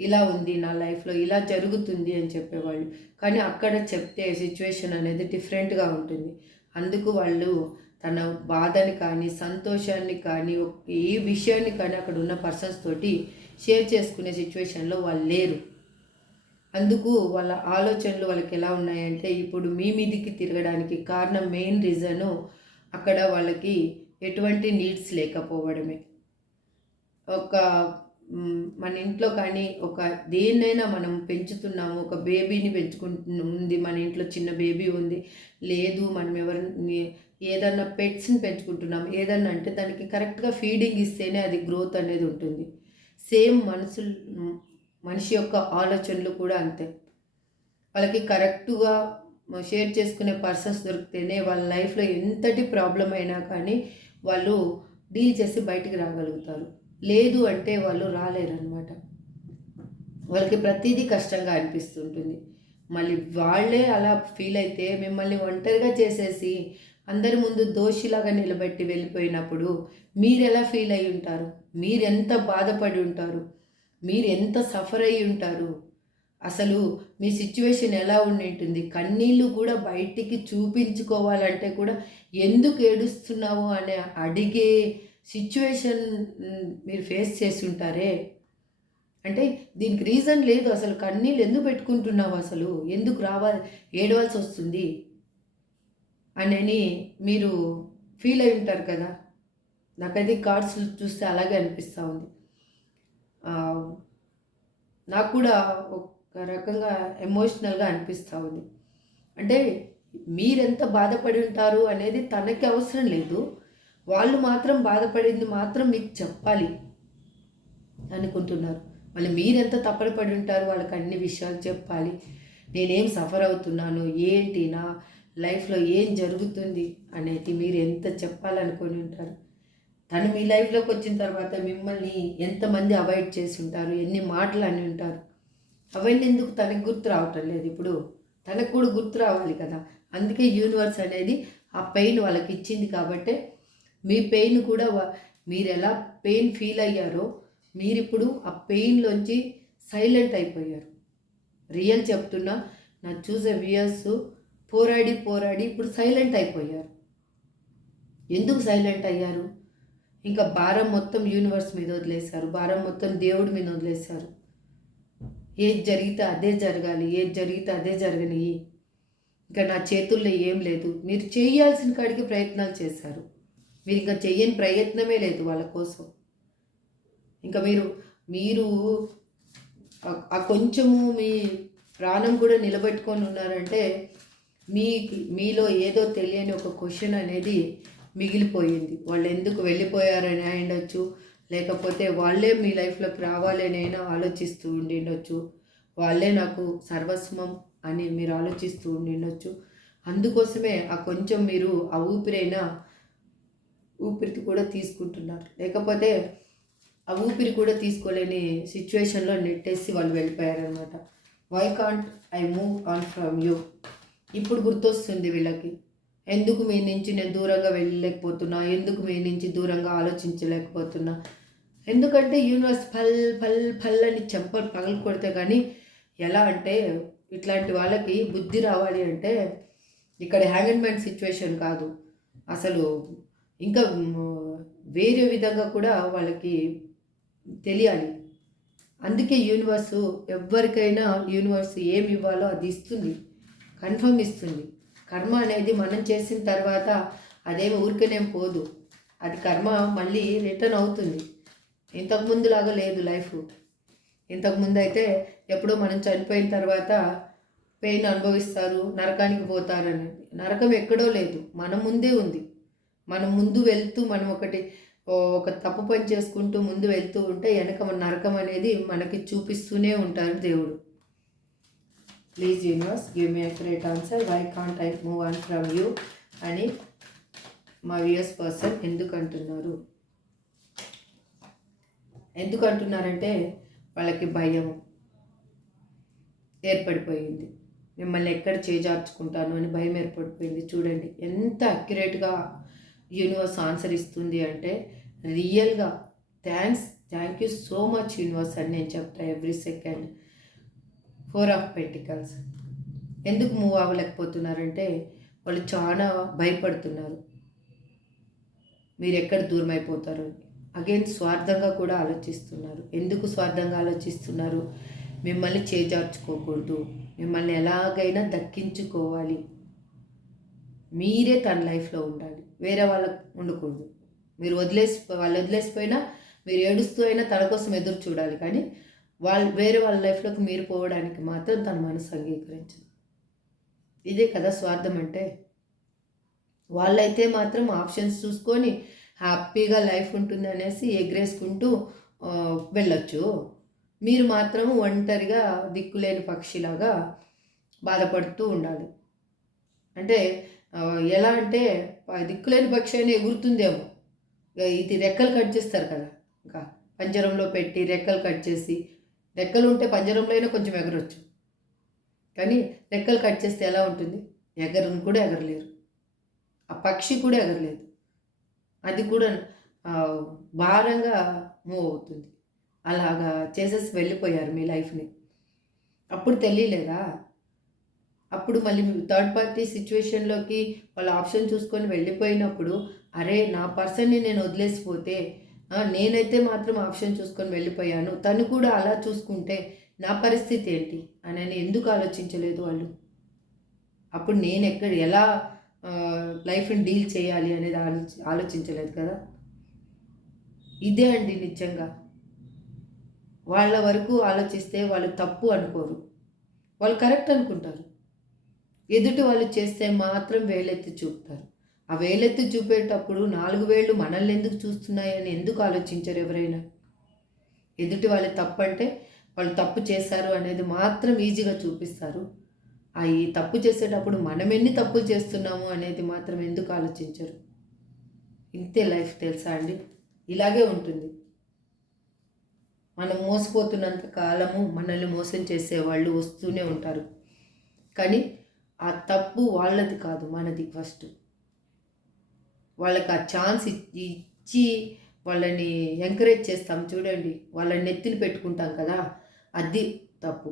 ఇలా ఉంది నా లైఫ్లో ఇలా జరుగుతుంది అని చెప్పేవాళ్ళు. కానీ అక్కడ చెప్తే సిచ్యువేషన్ అనేది డిఫరెంట్గా ఉంటుంది. అందుకు వాళ్ళు తన బాధని కానీ సంతోషాన్ని కానీ ఏ విషయాన్ని కానీ అక్కడ ఉన్న పర్సన్స్ తోటి షేర్ చేసుకునే సిచ్యువేషన్లో వాళ్ళు లేరు. అందుకు వాళ్ళ ఆలోచనలు వాళ్ళకి ఎలా ఉన్నాయంటే ఇప్పుడు మీ మీదికి తిరగడానికి కారణం మెయిన్ రీజను అక్కడ వాళ్ళకి ఎటువంటి నీడ్స్ లేకపోవడమే. ఒక మన ఇంట్లో కానీ ఒక దేన్నైనా మనం పెంచుతున్నాము, ఒక బేబీని పెంచుకుంటుంది, మన ఇంట్లో చిన్న బేబీ ఉంది, లేదు మనం ఎవరిని ఏదన్నా పెట్స్ని పెంచుకుంటున్నాం ఏదన్నా అంటే దానికి కరెక్ట్గా ఫీడింగ్ ఇస్తేనే అది గ్రోత్ అనేది ఉంటుంది. సేమ్ మనిషి యొక్క ఆలోచనలు కూడా అంతే. వాళ్ళకి కరెక్ట్గా షేర్ చేసుకునే పర్సన్స్ దొరికితేనే వాళ్ళ లైఫ్లో ఎంతటి ప్రాబ్లం అయినా కానీ వాళ్ళు డీల్ చేసి బయటికి రాగలుగుతారు. లేదు అంటే వాళ్ళు రాలేరు అనమాట. వాళ్ళకి ప్రతిదీ కష్టంగా అనిపిస్తుంటుంది. మళ్ళీ వాళ్ళే అలా ఫీల్ అయితే మిమ్మల్ని ఒంటరిగా చేసేసి అందరి ముందు దోషిలాగా నిలబెట్టి వెళ్ళిపోయినప్పుడు మీరు ఎలా ఫీల్ అయి ఉంటారు, మీరు ఎంత బాధపడి ఉంటారు, మీరు ఎంత సఫర్ అయ్యి ఉంటారు, అసలు మీ సిచ్యువేషన్ ఎలా ఉండి ఉంటుంది. కన్నీళ్ళు కూడా బయటికి చూపించుకోవాలంటే కూడా ఎందుకు ఏడుస్తున్నావు అనే అడిగే సిచ్యువేషన్ మీరు ఫేస్ చేసి ఉంటారే, అంటే దీనికి రీజన్ లేదు అసలు. కన్నీళ్ళు ఎందుకు పెట్టుకుంటున్నావు అసలు, ఎందుకు ఏడవాల్సి వస్తుంది అని మీరు ఫీల్ అయి ఉంటారు కదా. నాకైతే కార్డ్స్ చూస్తే అలాగే అనిపిస్తూ ఉంది. నాకు కూడా ఒక రకంగా ఎమోషనల్గా అనిపిస్తూ ఉంది. అంటే మీరెంత బాధపడి ఉంటారు అనేది తనకి అవసరం లేదు, వాళ్ళు మాత్రం బాధపడింది మాత్రం మీకు చెప్పాలి అనుకుంటున్నారు. మళ్ళీ మీరెంత తప్పన పడి ఉంటారు వాళ్ళకి అన్ని విషయాలు చెప్పాలి. నేనేం సఫర్ అవుతున్నాను, ఏంటి నా లైఫ్లో ఏం జరుగుతుంది అనేది మీరు ఎంత చెప్పాలనుకొని ఉంటారు. తను మీ లైఫ్లోకి వచ్చిన తర్వాత మిమ్మల్ని ఎంతమంది అవాయిడ్ చేసి ఉంటారు, ఎన్ని మాటలు అని ఉంటారు. అవన్నీ ఎందుకు తనకు గుర్తు రావటం లేదు? ఇప్పుడు తనకు కూడా గుర్తు రావాలి కదా. అందుకే యూనివర్స్ అనేది ఆ పెయిన్ వాళ్ళకి ఇచ్చింది కాబట్టి మీ పెయిన్ కూడా మీరు ఎలా పెయిన్ ఫీల్ అయ్యారో మీరిప్పుడు ఆ పెయిన్లోంచి సైలెంట్ అయిపోయారు. రియల్ చెప్తున్నా, నా చూసే వ్యూయర్స్ పోరాడి పోరాడి ఇప్పుడు సైలెంట్ అయిపోయారు. ఎందుకు సైలెంట్ అయ్యారు? ఇంకా భారం మొత్తం యూనివర్స్ మీద వదిలేశారు, భారం మొత్తం దేవుడి మీద వదిలేశారు. ఏది జరిగితే అదే జరగాలి, ఏది జరిగితే అదే జరగని, ఇంకా నా చేతుల్లో ఏం లేదు. మీరు చేయాల్సిన కాడికి ప్రయత్నాలు చేశారు, మీరు ఇంకా చెయ్యని ప్రయత్నమే లేదు వాళ్ళ కోసం. ఇంకా మీరు ఆ కొంచెము మీ ప్రాణం కూడా నిలబెట్టుకొని ఉన్నారంటే మీలో ఏదో తెలియని ఒక క్వశ్చన్ అనేది మిగిలిపోయింది. వాళ్ళు ఎందుకు వెళ్ళిపోయారని ఉండొచ్చు, లేకపోతే వాళ్ళే మీ లైఫ్లోకి రావాలనైనా ఆలోచిస్తూ ఉండిండొచ్చు, వాళ్ళే నాకు సర్వస్వం అని మీరు ఆలోచిస్తూ ఉండిండొచ్చు. అందుకోసమే ఆ కొంచెం మీరు ఆ ఊపిరి కూడా తీసుకుంటున్నారు. లేకపోతే ఆ ఊపిరి కూడా తీసుకోలేని సిచ్యువేషన్లో నెట్టేసి వాళ్ళు వెళ్ళిపోయారనమాట. Why can't I move on from you? ఇప్పుడు గుర్తొస్తుంది వీళ్ళకి, ఎందుకు మీ నుంచి నేను దూరంగా వెళ్ళలేకపోతున్నా, ఎందుకు మీ నుంచి దూరంగా ఆలోచించలేకపోతున్నా. ఎందుకంటే యూనివర్స్ ఫల్ అని పగలు కొడితే కానీ ఎలా అంటే, ఇట్లాంటి వాళ్ళకి బుద్ధి రావాలి అంటే ఇక్కడ హ్యాంగ్ మ్యాన్ సిచ్యువేషన్ కాదు అసలు, ఇంకా వేరే విధంగా కూడా వాళ్ళకి తెలియాలి. అందుకే యూనివర్సు ఎవరికైనా యూనివర్స్ ఏమి ఇవ్వాలో అది ఇస్తుంది, కన్ఫర్మ్ ఇస్తుంది. కర్మ అనేది మనం చేసిన తర్వాత అదేమి ఊరికనేం పోదు, అది కర్మ మళ్ళీ రిటర్న్ అవుతుంది. ఇంతకుముందులాగా లేదు లైఫ్. ఇంతకుముందు అయితే ఎప్పుడో మనం చనిపోయిన తర్వాత పెయిన్ అనుభవిస్తారు, నరకానికి పోతారని. నరకం ఎక్కడో లేదు, మన ముందే ఉంది. మనం ముందు వెళ్తూ మనం ఒక తప్పు పని చేసుకుంటూ ముందు వెళ్తూ ఉంటే వెనక నరకం అనేది మనకి చూపిస్తూనే ఉంటారు దేవుడు. Please universe give me accurate answer, why can't I move on from you అని మా వ్యూయర్స్ పర్సన్ ఎందుకు అంటున్నారంటే వాళ్ళకి భయం ఏర్పడిపోయింది. మిమ్మల్ని ఎక్కడ చేజార్చుకుంటాను అని భయం ఏర్పడిపోయింది. చూడండి ఎంత అక్యురేట్గా యూనివర్స్ ఆన్సర్ ఇస్తుంది అంటే, రియల్గా thank you so much universe అని నేను చెప్తా ఎవ్రీ సెకండ్. 4 ఆఫ్ పెంటికల్స్ ఎందుకు మూవ్ అవ్వలేకపోతున్నారంటే వాళ్ళు చాలా భయపడుతున్నారు మీరు ఎక్కడ దూరం అయిపోతారు. అగైన్ స్వార్థంగా కూడా ఆలోచిస్తున్నారు. ఎందుకు స్వార్థంగా ఆలోచిస్తున్నారు? మిమ్మల్ని చేజార్చుకోకూడదు, మిమ్మల్ని ఎలాగైనా దక్కించుకోవాలి, మీరే తన లైఫ్లో ఉండాలి, వేరే వాళ్ళకు ఉండకూడదు. వాళ్ళు వదిలేసిపోయినా మీరు ఏడుస్తూ అయినా తన కోసం ఎదురు చూడాలి, కానీ వేరే వాళ్ళ లైఫ్లోకి మీరు పోవడానికి మాత్రం తన మనసు అంగీకరించదు. ఇదే కదా స్వార్థం అంటే. వాళ్ళైతే మాత్రం ఆప్షన్స్ చూసుకొని హ్యాపీగా లైఫ్ ఉంటుంది అనేసి ఎగరేసుకుంటూ వెళ్ళొచ్చు. మీరు మాత్రం ఒంటరిగా దిక్కులేని పక్షిలాగా బాధపడుతూ ఉండాలి. అంటే ఎలా అంటే దిక్కులేని పక్షి అయినా ఎగురుతుందేమో, ఇది రెక్కలు కట్ చేస్తారు కదా, ఇంకా పంజరంలో పెట్టి రెక్కలు కట్ చేసి, రెక్కలు ఉంటే పంజరంలో అయినా కొంచెం ఎగరొచ్చు, కానీ రెక్కలు కట్ చేస్తే ఎలా ఉంటుంది? ఎగరను కూడా ఎగరలేరు, ఆ పక్షి కూడా ఎగరలేదు, అది కూడా భారంగా మూవ్ అవుతుంది. అలాగా చేసేసి వెళ్ళిపోయారు మీ లైఫ్ని. అప్పుడు తెలియలేదా? అప్పుడు మళ్ళీ థర్డ్ పార్టీ సిచ్యువేషన్లోకి వాళ్ళ ఆప్షన్ చూసుకొని వెళ్ళిపోయినప్పుడు అరే నా పర్సన్‌ని నేను వదిలేసిపోతే నేనైతే మాత్రం ఆప్షన్ చూసుకొని వెళ్ళిపోయాను. తను కూడా అలా చూసుకుంటే నా పరిస్థితి ఏంటి అనని ఎందుకు ఆలోచించలేదు వాళ్ళు? అప్పుడు నేనెక్కడ ఎలా లైఫ్‌ని డీల్ చేయాలి అనేది ఆలోచించలేదు కదా! ఇదే అండి నిజంగా. వాళ్ళ వరకు ఆలోచిస్తే వాళ్ళు తప్పు అనుకోరు. వాళ్ళు కరెక్ట్ అనుకుంటారు. ఎదుటి వాళ్ళు చేస్తే మాత్రం వేలెత్తి చూపుతారు. ఆ వేలెత్తి చూపేటప్పుడు 4 వేళ్ళు మనల్నెందుకు చూస్తున్నాయని ఎందుకు ఆలోచించరు ఎవరైనా? ఎదుటి వాళ్ళ తప్పంటే వాళ్ళు తప్పు చేశారు అనేది మాత్రం ఈజీగా చూపిస్తారు. ఈ తప్పు చేసేటప్పుడు మనమెన్ని తప్పులు చేస్తున్నాము అనేది మాత్రం ఎందుకు ఆలోచించరు? ఇంతే లైఫ్ తెలుసా అండి? ఇలాగే ఉంటుంది. మనం మోసపోతున్నంత కాలము మనల్ని మోసం చేసేవాళ్ళు వస్తూనే ఉంటారు. కానీ ఆ తప్పు వాళ్ళది కాదు, మనది ఫస్ట్. వాళ్ళకి ఆ ఛాన్స్ ఇచ్చి వాళ్ళని ఎంకరేజ్ చేస్తాం చూడండి, వాళ్ళని నెత్తిన పెట్టుకుంటాం కదా, అది తప్పు.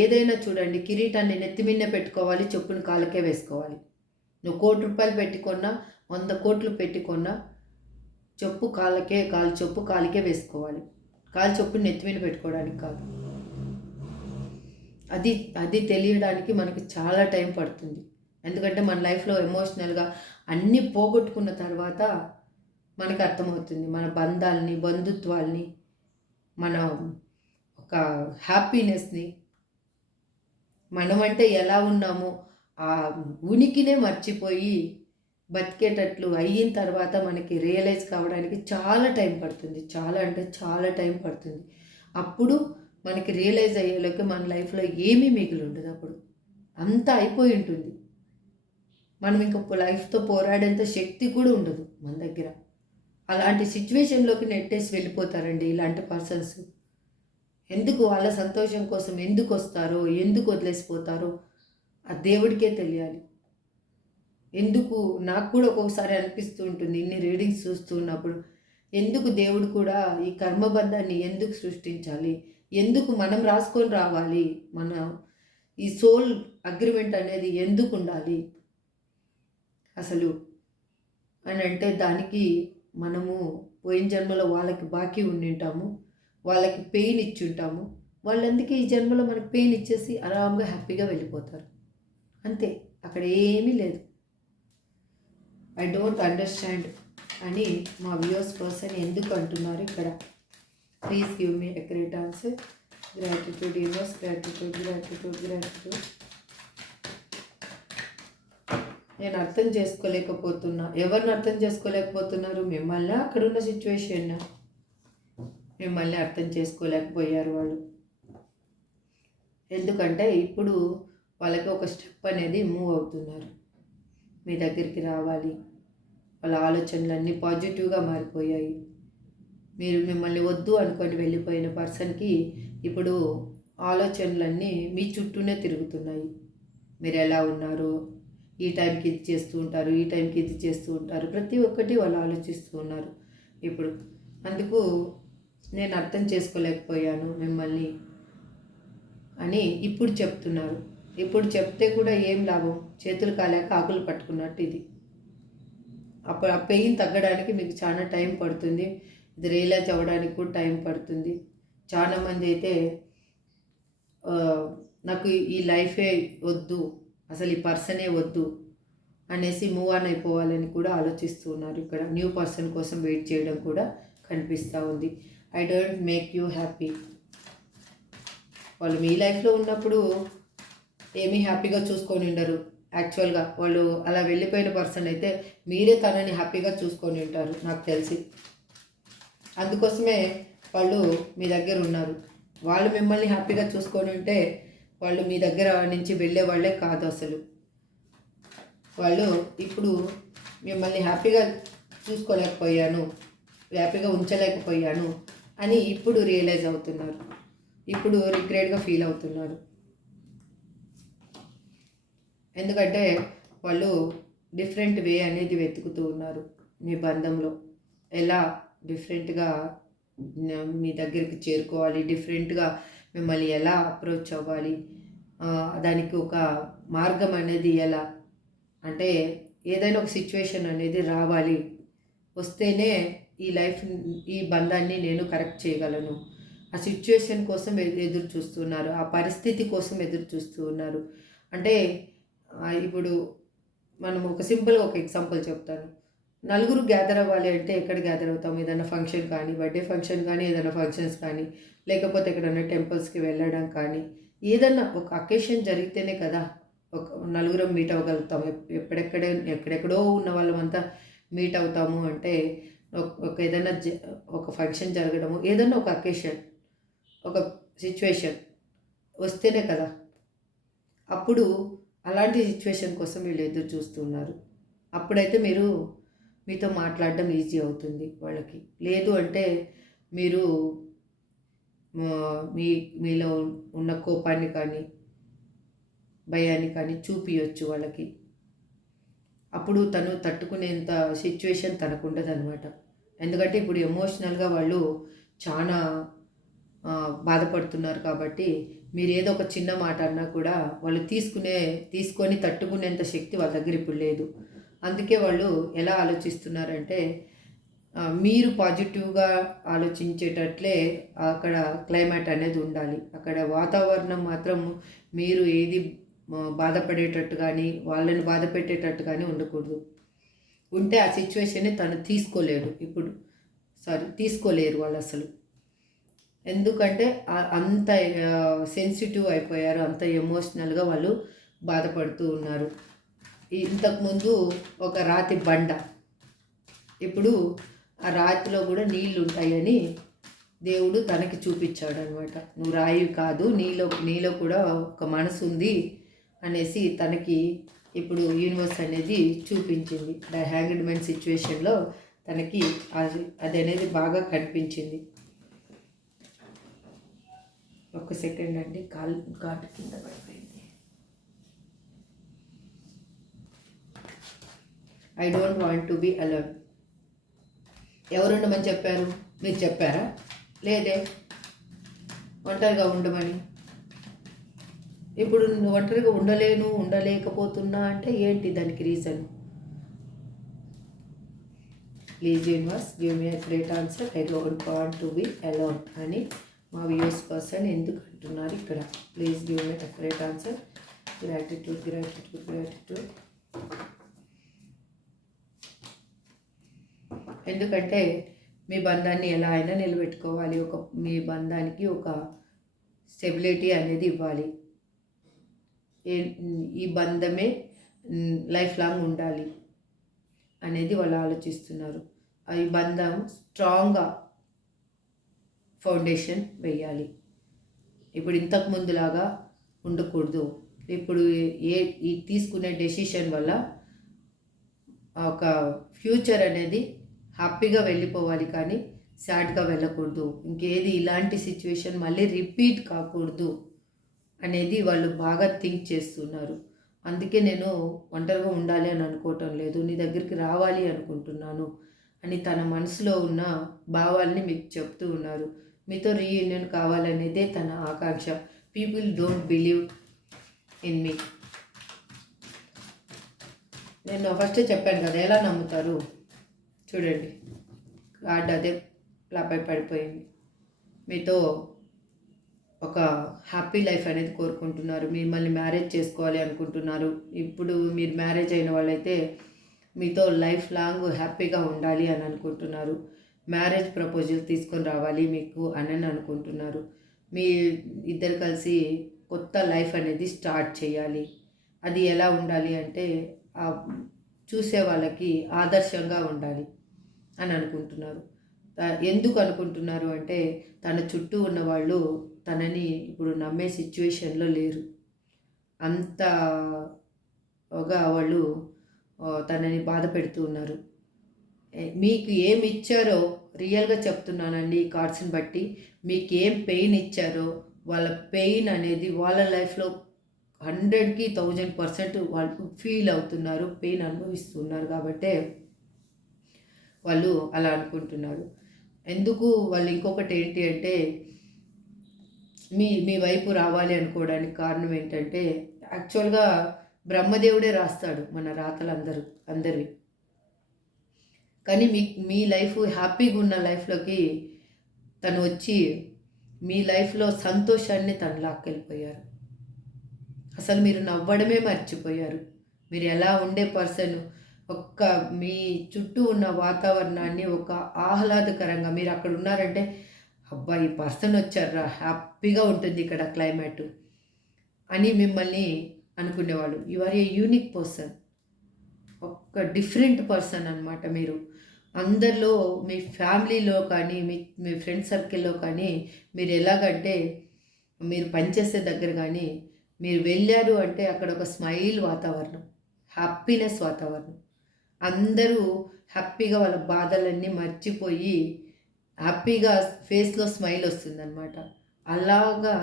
ఏదైనా చూడండి, కిరీటాన్ని నెత్తి మీదనే పెట్టుకోవాలి, చెప్పుని కాళ్ళకే వేసుకోవాలి. నువ్వు ₹1,00,00,000 పెట్టి కొన్నా, 100 కోట్లు పెట్టి కొన్నా, చెప్పు కాళ్ళకే, కాలు చెప్పు కాలికే వేసుకోవాలి. కాలు చెప్పుని నెత్తి మీద పెట్టుకోవడానికి కాదు. అది అది తెలియడానికి మనకి చాలా టైం పడుతుంది. ఎందుకంటే మన లైఫ్లో ఎమోషనల్గా అన్నీ పోగొట్టుకున్న తర్వాత మనకు అర్థమవుతుంది మన బంధాలని, బంధుత్వాల్ని, మన ఒక హ్యాపీనెస్ని, మనమంటే ఎలా ఉన్నామో ఆ ఉనికినే మర్చిపోయి బతికేటట్లు అయిన తర్వాత మనకి రియలైజ్ కావడానికి చాలా టైం పడుతుంది. చాలా అంటే చాలా టైం పడుతుంది. అప్పుడు మనకి రియలైజ్ అయ్యేలోకి మన లైఫ్లో ఏమీ మిగిలి ఉండదు. అప్పుడు అంతా అయిపోయి ఉంటుంది. మనం ఇంక లైఫ్తో పోరాడేంత శక్తి కూడా ఉండదు మన దగ్గర. అలాంటి సిచ్యువేషన్లోకి నెట్టేసి వెళ్ళిపోతారండి ఇలాంటి పర్సన్స్. ఎందుకు వాళ్ళ సంతోషం కోసం ఎందుకు వస్తారో, ఎందుకు వదిలేసిపోతారో ఆ దేవుడికే తెలియాలి. ఎందుకు నాకు కూడా ఒక్కొక్కసారి అనిపిస్తూ ఉంటుంది ఇన్ని రీడింగ్స్ చూస్తూ ఉన్నప్పుడు, ఎందుకు దేవుడు కూడా ఈ కర్మబంధాన్ని ఎందుకు సృష్టించాలి, ఎందుకు మనం రాసుకొని రావాలి, మన ఈ సోల్ అగ్రిమెంట్ అనేది ఎందుకు ఉండాలి అసలు అని అంటే, దానికి మనము పోయిన జన్మలో వాళ్ళకి బాకీ ఉండింటాము, వాళ్ళకి పెయిన్ ఇచ్చి ఉంటాము. వాళ్ళందుకే ఈ జన్మలో మనకు పెయిన్ ఇచ్చేసి ఆరాంగా హ్యాపీగా వెళ్ళిపోతారు. అంతే, అక్కడ ఏమీ లేదు. ఐ డోంట్ అండర్స్టాండ్ అని మా వ్యూవర్స్ పర్సన్ ఎందుకు అంటున్నారు ఇక్కడ? Please give me accurate answer. Gratitude universe, gratitude, gratitude, gratitude. నేను అర్థం చేసుకోలేకపోతున్నా. ఎవరిని అర్థం చేసుకోలేకపోతున్నారు? మిమ్మల్ని, అక్కడున్న సిచ్యువేషన్ మిమ్మల్ని అర్థం చేసుకోలేకపోయారు వాళ్ళు. ఎందుకంటే ఇప్పుడు వాళ్ళకి ఒక స్టెప్ అనేది మూవ్ అవుతున్నారు, మీ దగ్గరికి రావాలి. వాళ్ళ ఆలోచనలన్నీ పాజిటివ్గా మారిపోయాయి. మీరు మిమ్మల్ని వద్దు అనుకొని వెళ్ళిపోయిన పర్సన్కి ఇప్పుడు ఆలోచనలన్నీ మీ చుట్టూనే తిరుగుతున్నాయి. మీరు ఎలా ఉన్నారో, ఈ టైంకి ఇది చేస్తూ ఉంటారు, ఈ టైంకి ఇది చేస్తూ ఉంటారు, ప్రతి ఒక్కటి వాళ్ళు ఆలోచిస్తూ ఉన్నారు ఇప్పుడు. అందుకు నేను అర్థం చేసుకోలేకపోయాను మిమ్మల్ని అని ఇప్పుడు చెప్తున్నారు. ఇప్పుడు చెప్తే కూడా ఏం లాభం? చేతులు కాలేక ఆకులు పట్టుకున్నట్టు ఇది. అప్పుడు ఆ పెయిన్ తగ్గడానికి మీకు చాలా టైం పడుతుంది. ఇది రియలైజ్ అవ్వడానికి కూడా టైం పడుతుంది. చాలామంది అయితే నాకు ఈ లైఫే వద్దు, అసలు ఈ పర్సనే వద్దు అనేసి మూవ్ ఆన్ అయిపోవాలని కూడా ఆలోచిస్తూ ఉన్నారు. ఇక్కడ న్యూ పర్సన్ కోసం వెయిట్ చేయడం కూడా కనిపిస్తూ ఉంది. I don't make you happy. వాళ్ళు మీ లైఫ్లో ఉన్నప్పుడు ఏమీ హ్యాపీగా చూసుకొని ఉండరు. యాక్చువల్గా వాళ్ళు అలా వెళ్ళిపోయిన పర్సన్ అయితే మీరే తనని హ్యాపీగా చూసుకొని ఉంటారు నాకు తెలిసి. అందుకోసమే వాళ్ళు మీ దగ్గర ఉన్నారు. వాళ్ళు మిమ్మల్ని హ్యాపీగా చూసుకొని ఉంటే వాళ్ళు మీ దగ్గర నుంచి వెళ్ళే వాళ్ళే కాదు అసలు. వాళ్ళు ఇప్పుడు మిమ్మల్ని హ్యాపీగా చూసుకోలేకపోయాను, హ్యాపీగా ఉంచలేకపోయాను అని ఇప్పుడు రియలైజ్ అవుతున్నారు. ఇప్పుడు రిగ్రెట్గా ఫీల్ అవుతున్నారు. ఎందుకంటే వాళ్ళు డిఫరెంట్ వే అనేది వెతుకుతూ ఉన్నారు. మీ బంధంలో ఎలా డిఫరెంట్గా మీ దగ్గరికి చేరుకోవాలి, డిఫరెంట్గా మిమ్మల్ని ఎలా అప్రోచ్ అవ్వాలి, దానికి ఒక మార్గం అనేది ఎలా అంటే ఏదైనా ఒక సిచ్యువేషన్ అనేది రావాలి, వస్తేనే ఈ బంధాన్ని నేను కరెక్ట్ చేయగలను. ఆ సిచ్యువేషన్ కోసం ఎదురు చూస్తున్నారు, ఆ పరిస్థితి కోసం ఎదురు చూస్తూ ఉన్నారు. అంటే ఇప్పుడు మనం ఒక ఎగ్జాంపుల్ చెప్తాను. నలుగురు గ్యాదర్ అవ్వాలి అంటే ఎక్కడ గ్యాదర్ అవుతాం? ఏదైనా ఫంక్షన్ కానీ, బర్త్డే ఫంక్షన్ కానీ, ఏదైనా ఫంక్షన్స్ కానీ, లేకపోతే ఎక్కడైనా టెంపుల్స్కి వెళ్ళడం కానీ, ఏదన్నా ఒక అకేషన్ జరిగితేనే కదా ఒక నలుగురం మీట్ అవ్వగలుగుతాం. ఎక్కడెక్కడో ఉన్న వాళ్ళమంతా మీట్ అవుతాము అంటే ఏదైనా ఒక ఫంక్షన్ జరగడము, ఏదన్నా ఒక అకేషన్, ఒక సిచ్యువేషన్ వస్తేనే కదా. అప్పుడు అలాంటి సిచ్యువేషన్ కోసం వీళ్ళు ఎదురు చూస్తున్నారు. అప్పుడైతే మీతో మాట్లాడడం ఈజీ అవుతుంది వాళ్ళకి. లేదు అంటే మీరు మీలో ఉన్న కోపాన్ని కానీ, భయాన్ని కానీ చూపియొచ్చు వాళ్ళకి. అప్పుడు తను తట్టుకునేంత సిచ్యువేషన్ తనకుండదనమాట. ఎందుకంటే ఇప్పుడు ఎమోషనల్గా వాళ్ళు చాలా బాధపడుతున్నారు కాబట్టి మీరు ఏదో ఒక చిన్న మాట అన్నా కూడా వాళ్ళు తీసుకొని తట్టుకునేంత శక్తి వాళ్ళ దగ్గర ఇప్పుడు లేదు. అందుకే వాళ్ళు ఎలా ఆలోచిస్తున్నారంటే మీరు పాజిటివ్గా ఆలోచించేటట్లే అక్కడ క్లైమేట్ అనేది ఉండాలి. అక్కడ వాతావరణం మాత్రం మీరు ఏది బాధపడేటట్టు కానీ, వాళ్ళని బాధ పెట్టేటట్టు కానీ ఉండకూడదు. ఉంటే ఆ సిచ్యువేషన్ని తను తీసుకోలేరు వాళ్ళు అసలు. ఎందుకంటే అంత సెన్సిటివ్ అయిపోయారు, అంత ఎమోషనల్గా వాళ్ళు బాధపడుతూ ఉన్నారు. ఇంతకుముందు ఒక రాతి బండ, ఇప్పుడు ఆ రాతిలో కూడా నీళ్ళు ఉంటాయని దేవుడు తనకి చూపించాడు అనమాట. నువ్వు రాయి కాదు, నీలో కూడా ఒక మనసు ఉంది అనేసి తనకి ఇప్పుడు యూనివర్స్ అనేది చూపించింది. ద హ్యాంగ్డ్ మ్యాన్ సిచ్యువేషన్లో తనకి అది అనేది బాగా కనిపించింది. ఒక్క సెకండ్ అండి, కాటు కింద పడిపోయింది. I don't want to be alone. ఎవరుండమని చెప్పారు? మీరు చెప్పారా? లేదే, ఒంటరిగా ఉండమని. ఇప్పుడు ఒంటరిగా ఉండలేకపోతున్నా అంటే ఏంటి దానికి reason? Please universe give me a great answer. I don't want to be alone అని మా వ్యూస్ పర్సన్ ఎందుకు అంటున్నారు ఇక్కడ? Please give me a great answer. Gratitude. ఎందుకంటే మీ బంధాన్ని ఎలా అయినా నిలబెట్టుకోవాలి. మీ బంధానికి ఒక స్టెబిలిటీ అనేది ఇవ్వాలి. ఈ బంధమే లైఫ్ లాంగ్ ఉండాలి అనేది వాళ్ళు ఆలోచిస్తున్నారు. ఈ బంధం స్ట్రాంగ్గా ఫౌండేషన్ వేయాలి. ఇప్పుడు ఇంతకు ముందులాగా ఉండకూడదు. ఇప్పుడు ఈ తీసుకునే డెసిషన్ వల్ల ఒక ఫ్యూచర్ అనేది హ్యాపీగా వెళ్ళిపోవాలి, కానీ సాడ్గా వెళ్ళకూడదు. ఇంకేది ఇలాంటి సిచ్యువేషన్ మళ్ళీ రిపీట్ కాకూడదు అనేది వాళ్ళు బాగా థింక్ చేస్తున్నారు. అందుకే నేను ఒంటరిగా ఉండాలి అని అనుకోవటం లేదు, నీ దగ్గరికి రావాలి అనుకుంటున్నాను అని తన మనసులో ఉన్న భావాల్ని మీకు చెప్తూ ఉన్నారు. మీతో రీయూనియన్ కావాలనేదే తన ఆకాంక్ష. People don't believe in me. నేను ఫస్ట్ చెప్పాను కదా, ఎలా నమ్ముతారు చూడండి. కార్డ్ అదే లాపై పడిపోయింది. మీతో ఒక హ్యాపీ లైఫ్ అనేది కోరుకుంటున్నారు, మిమ్మల్ని మ్యారేజ్ చేసుకోవాలి అనుకుంటున్నారు. ఇప్పుడు మీరు మ్యారేజ్ అయిన వాళ్ళైతే మీతో లైఫ్ లాంగ్ హ్యాపీగా ఉండాలి అని అనుకుంటున్నారు. మ్యారేజ్ ప్రపోజల్ తీసుకొని రావాలి మీకు అని అనుకుంటున్నారు. మీ ఇద్దరు కలిసి కొత్త లైఫ్ అనేది స్టార్ట్ చేయాలి. అది ఎలా ఉండాలి అంటే చూసే వాళ్ళకి ఆదర్శంగా ఉండాలి అని అనుకుంటున్నారు. ఎందుకు అనుకుంటున్నారు అంటే తన చుట్టూ ఉన్నవాళ్ళు తనని ఇప్పుడు నమ్మే సిచ్యువేషన్లో లేరు. అంతగా వాళ్ళు తనని బాధ పెడుతూ ఉన్నారు. మీకు ఏమి ఇచ్చారో రియల్గా చెప్తున్నానండి, ఈ కార్డ్స్ని బట్టి మీకు ఏం పెయిన్ ఇచ్చారో వాళ్ళ పెయిన్ అనేది వాళ్ళ లైఫ్లో 100కి 1000% వాళ్ళు ఫీల్ అవుతున్నారు, పెయిన్ అనుభవిస్తున్నారు. కాబట్టే వాళ్ళు అలా అనుకుంటున్నారు. ఎందుకు వాళ్ళు ఇంకొకటి ఏంటి అంటే మీ వైపు రావాలి అనుకోవడానికి కారణం ఏంటంటే యాక్చువల్గా బ్రహ్మదేవుడే రాస్తాడు మన రాతలందరూ. అందరివి. కానీ మీ లైఫ్ హ్యాపీగా ఉన్న లైఫ్లోకి తను వచ్చి మీ లైఫ్లో సంతోషాన్ని తను లాక్కెళ్ళిపోయారు. అసలు మీరు నవ్వడమే మర్చిపోయారు. మీరు ఎలా ఉండే పర్సన్, ఒక్క మీ చుట్టూ ఉన్న వాతావరణాన్ని ఒక ఆహ్లాదకరంగా మీరు అక్కడ ఉన్నారంటే అబ్బా ఈ పర్సన్ వచ్చారా, హ్యాపీగా ఉంటుంది ఇక్కడ క్లైమేటు అని మిమ్మల్ని అనుకునేవాళ్ళు. You are a unique person, ఒక డిఫరెంట్ పర్సన్ అనమాట మీరు. అందరిలో మీ ఫ్యామిలీలో కానీ మీ ఫ్రెండ్ సర్కిల్లో కానీ మీరు ఎలాగంటే మీరు పనిచేసే దగ్గర కానీ మీరు వెళ్ళారు అంటే అక్కడ ఒక స్మైల్ వాతావరణం, హ్యాపీనెస్ వాతావరణం. అందరూ హ్యాపీగా వాళ్ళ బాధలన్నీ మర్చిపోయి హ్యాపీగా ఫేస్లో స్మైల్ వస్తుందన్నమాట. అలాగా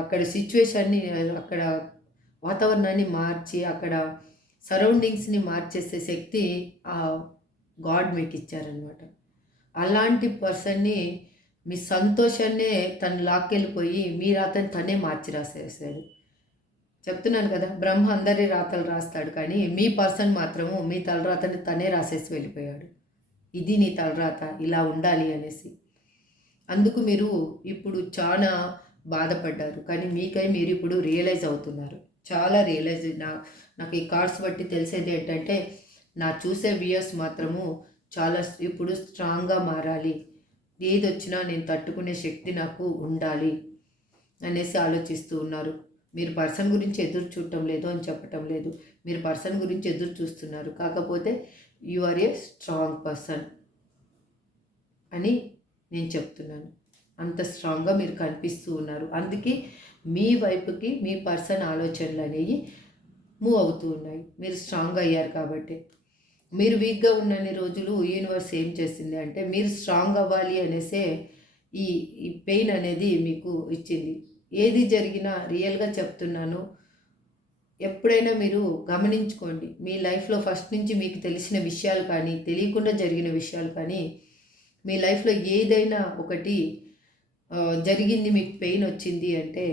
అక్కడ సిచ్యువేషన్ని, అక్కడ వాతావరణాన్ని మార్చి అక్కడ సరౌండింగ్స్ని మార్చేసే శక్తి ఆ గాడ్ మీకు ఇచ్చారనమాట. అలాంటి పర్సన్ని మీ సంతోషాన్నే తను లాక్కెళ్ళిపోయి మీ రాతని తనే మార్చి రాసేసాడు. చెప్తున్నాను కదా, బ్రహ్మ అందరి రాతలు రాస్తాడు కానీ మీ పర్సన్ మాత్రము మీ తలరాతని తనే రాసేసి వెళ్ళిపోయాడు. ఇది నీ తలరాత, ఇలా ఉండాలి అనేసి. అందుకు మీరు ఇప్పుడు చాలా బాధపడ్డారు, కానీ మీకై మీరు ఇప్పుడు రియలైజ్ అవుతున్నారు. చాలా రియలైజ్. నాకు ఈ కార్డ్స్ బట్టి తెలిసేది ఏంటంటే నా చూసే వ్యూయర్స్ మాత్రము చాలా ఇప్పుడు స్ట్రాంగ్గా మారాలి, ఏది వచ్చినా నేను తట్టుకునే శక్తి నాకు ఉండాలి అనేసి ఆలోచిస్తూ ఉన్నారు. మీరు పర్సన్ గురించి ఎదురు చూడటం లేదు అని చెప్పటం లేదు, మీరు పర్సన్ గురించి ఎదురు చూస్తున్నారు. కాకపోతే you are a strong person అని నేను చెప్తున్నాను. అంత స్ట్రాంగ్గా మీరు కనిపిస్తూ ఉన్నారు. అందుకే మీ వైపుకి మీ పర్సన్ ఆలోచనలు అనేవి మూవ్ అవుతూ ఉన్నాయి. మీరు స్ట్రాంగ్ అయ్యారు కాబట్టి. మీరు వీక్గా ఉన్నన్ని రోజులు యూనివర్స్ ఏం చేసింది అంటే మీరు స్ట్రాంగ్ అవ్వాలి అనేసే ఈ పెయిన్ అనేది మీకు ఇచ్చింది. ఏది జరిగినా రియల్గా చెప్తున్నాను, ఎప్పుడైనా మీరు గమనించుకోండి. మీ లైఫ్లో ఫస్ట్ నుంచి మీకు తెలిసిన విషయాలు కానీ తెలియకుండా జరిగిన విషయాలు కానీ మీ లైఫ్లో ఏదైనా ఒకటి జరిగింది, మీకు పెయిన్ వచ్చింది అంటే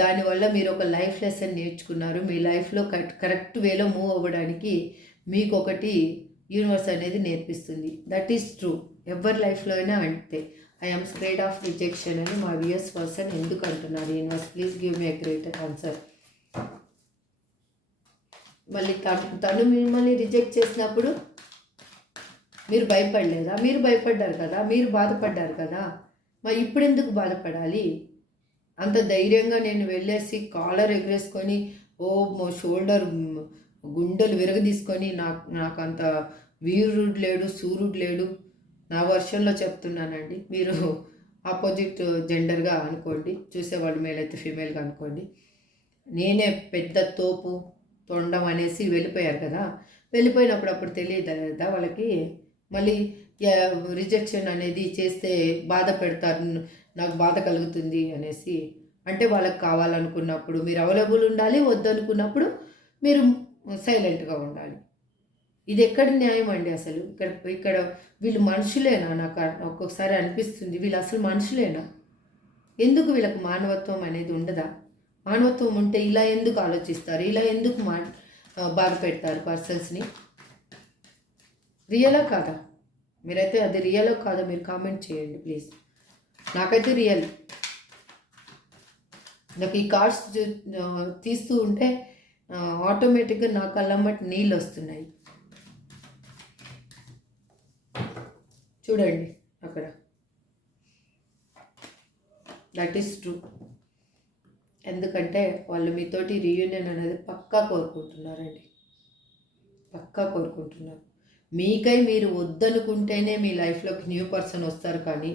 దానివల్ల మీరు ఒక లైఫ్ లెసన్ నేర్చుకున్నారు. మీ లైఫ్లో కరెక్ట్ వేలో మూవ్ అవ్వడానికి మీకు ఒకటి యూనివర్స్ అనేది నేర్పిస్తుంది. That is true. ఎవరి లైఫ్లో అయినా అంతే. ఐ ఆమ్ స్క్రేడ్ ఆఫ్ రిజెక్షన్ అని మా వ్యూయర్స్ పర్సన్ ఎందుకు అంటున్నారు? Universe please give me a great answer. మళ్ళీ తను మిమ్మల్ని రిజెక్ట్ చేసినప్పుడు మీరు భయపడలేదా? మీరు భయపడ్డారు కదా, మీరు బాధపడ్డారు కదా, మరి ఇప్పుడు ఎందుకు బాధపడాలి? అంత ధైర్యంగా నేను వెళ్ళేసి కాలర్ ఎగరేసుకొని షోల్డర్ గుండెలు విరగదీసుకొని నాకు అంత వీరుడు లేడు, సూర్యుడు లేడు. నా వర్షన్లో చెప్తున్నానండి. మీరు ఆపోజిట్ జెండర్గా అనుకోండి, చూసేవాళ్ళు మేల్ అయితే ఫీమేల్గా అనుకోండి. నేనే పెద్ద తోపు తొండం అనేసి వెళ్ళిపోయారు కదా. వెళ్ళిపోయినప్పుడు అప్పుడు తెలియదు కదా వాళ్ళకి. మళ్ళీ రిజెక్షన్ అనేది చేస్తే బాధ పెడతారు, నాకు బాధ కలుగుతుంది అనేసి. అంటే వాళ్ళకి కావాలనుకున్నప్పుడు మీరు అవైలబుల్ ఉండాలి, వద్దనుకున్నప్పుడు మీరు సైలెంట్గా ఉండాలి. ఇది ఎక్కడ న్యాయం అండి అసలు? ఇక్కడ వీళ్ళు మనుషులేనా? నాకు ఒక్కొక్కసారి అనిపిస్తుంది, వీళ్ళు అసలు మనుషులేనా? ఎందుకు వీళ్ళకి మానవత్వం అనేది ఉండదా? మానవత్వం ఉంటే ఇలా ఎందుకు ఆలోచిస్తారు? ఇలా ఎందుకు బాధ పెడతారు పర్సన్స్ని? రియలా కాదా? మీరైతే అది రియలో కాదా మీరు కామెంట్ చేయండి ప్లీజ్. నాకైతే రియల్. నాకు ఈ కార్డ్స్ తీస్తూ ఉంటే ఆటోమేటిక్గా నా కళ్ళమ్మటి నీళ్ళు వస్తున్నాయి. చూడండి అక్కడ. That is true. ఎందుకంటే వాళ్ళు మీతోటి రీయూనియన్ అనేది పక్కా కోరుకుంటున్నారండి, పక్కా కోరుకుంటున్నారు. మీకై మీరు వద్దనుకుంటేనే మీ లైఫ్లోకి న్యూ పర్సన్ వస్తారు, కానీ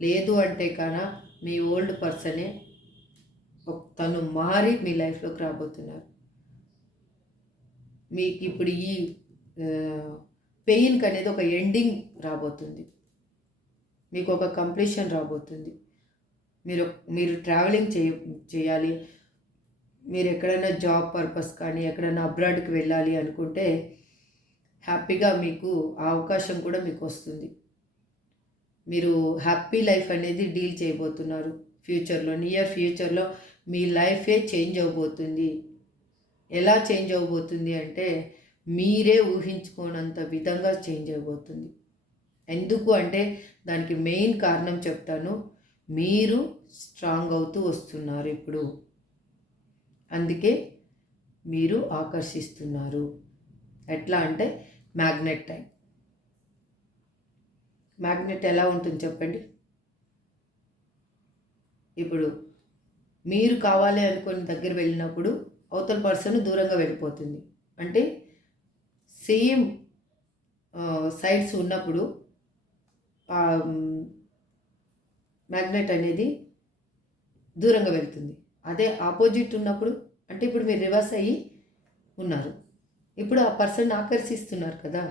లేదు అంటే కానీ మీ ఓల్డ్ పర్సనే తను మారి మీ లైఫ్లోకి రాబోతున్నారు. మీకు ఇప్పుడు ఈ పెయిన్కి అనేది ఒక ఎండింగ్ రాబోతుంది, మీకు ఒక కంప్లీషన్ రాబోతుంది. మీరు ట్రావెలింగ్ చేయాలి, మీరు ఎక్కడైనా జాబ్ పర్పస్ కానీ ఎక్కడైనా అబ్రాడ్కి వెళ్ళాలి అనుకుంటే హ్యాపీగా మీకు ఆ అవకాశం కూడా మీకు వస్తుంది. మీరు హ్యాపీ లైఫ్ అనేది డీల్ చేయబోతున్నారు ఫ్యూచర్లో. నియర్ ఫ్యూచర్లో మీ లైఫే చేంజ్ అవబోతుంది. ఎలా చేంజ్ అవ్వబోతుంది అంటే మీరే ఊహించుకోనంత విధంగా చేంజ్ అయిపోతుంది. ఎందుకు అంటే దానికి మెయిన్ కారణం చెప్తాను. మీరు స్ట్రాంగ్ అవుతూ వస్తున్నారు ఇప్పుడు. అందుకే మీరు ఆకర్షిస్తున్నారు. ఎట్లా అంటే మ్యాగ్నెట్ టైప్. మ్యాగ్నెట్ ఎలా ఉంటుంది చెప్పండి? ఇప్పుడు మీరు కావాలి అనుకుని దగ్గర వెళ్ళినప్పుడు అవతల పర్సన్ దూరంగా వెళ్ళిపోతుంది. అంటే సేమ్ సైడ్స్ ఉన్నప్పుడు మ్యాగ్నెట్ అనేది దూరంగా వెళ్తుంది. అదే ఆపోజిట్ ఉన్నప్పుడు అంటే ఇప్పుడు మీరు రివర్స్ అయ్యి ఉన్నారు. ఇప్పుడు ఆ పర్సన్ ఆకర్షిస్తున్నారు కదా.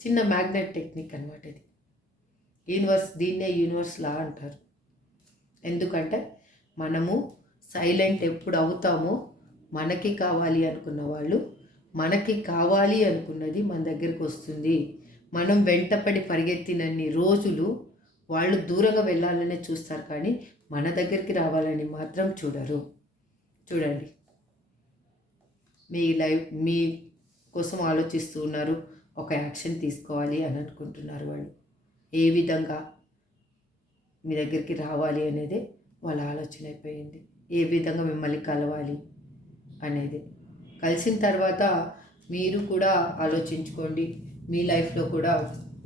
చిన్న మ్యాగ్నెట్ టెక్నిక్ అనమాట ఇది. దీన్నే యూనివర్స్ లా అంటారు. ఎందుకంటే మనము సైలెంట్ ఎప్పుడు అవుతామో మనకి కావాలి అనుకున్న వాళ్ళు, మనకి కావాలి అనుకున్నది మన దగ్గరికి వస్తుంది. మనం వెంటపడి పరిగెత్తినన్ని రోజులు వాళ్ళు దూరంగా వెళ్ళాలనే చూస్తారు, కానీ మన దగ్గరికి రావాలని మాత్రం చూడరు. చూడండి, మీ కోసం ఆలోచిస్తూ ఉన్నారు, ఒక యాక్షన్ తీసుకోవాలి అని అనుకుంటున్నారు. వాళ్ళు ఏ విధంగా మీ దగ్గరికి రావాలి అనేది వాళ్ళ ఆలోచన అయిపోయింది. ఏ విధంగా మిమ్మల్ని కలవాలి అనేది. కలిసిన తర్వాత మీరు కూడా ఆలోచించుకోండి. మీ లైఫ్లో కూడా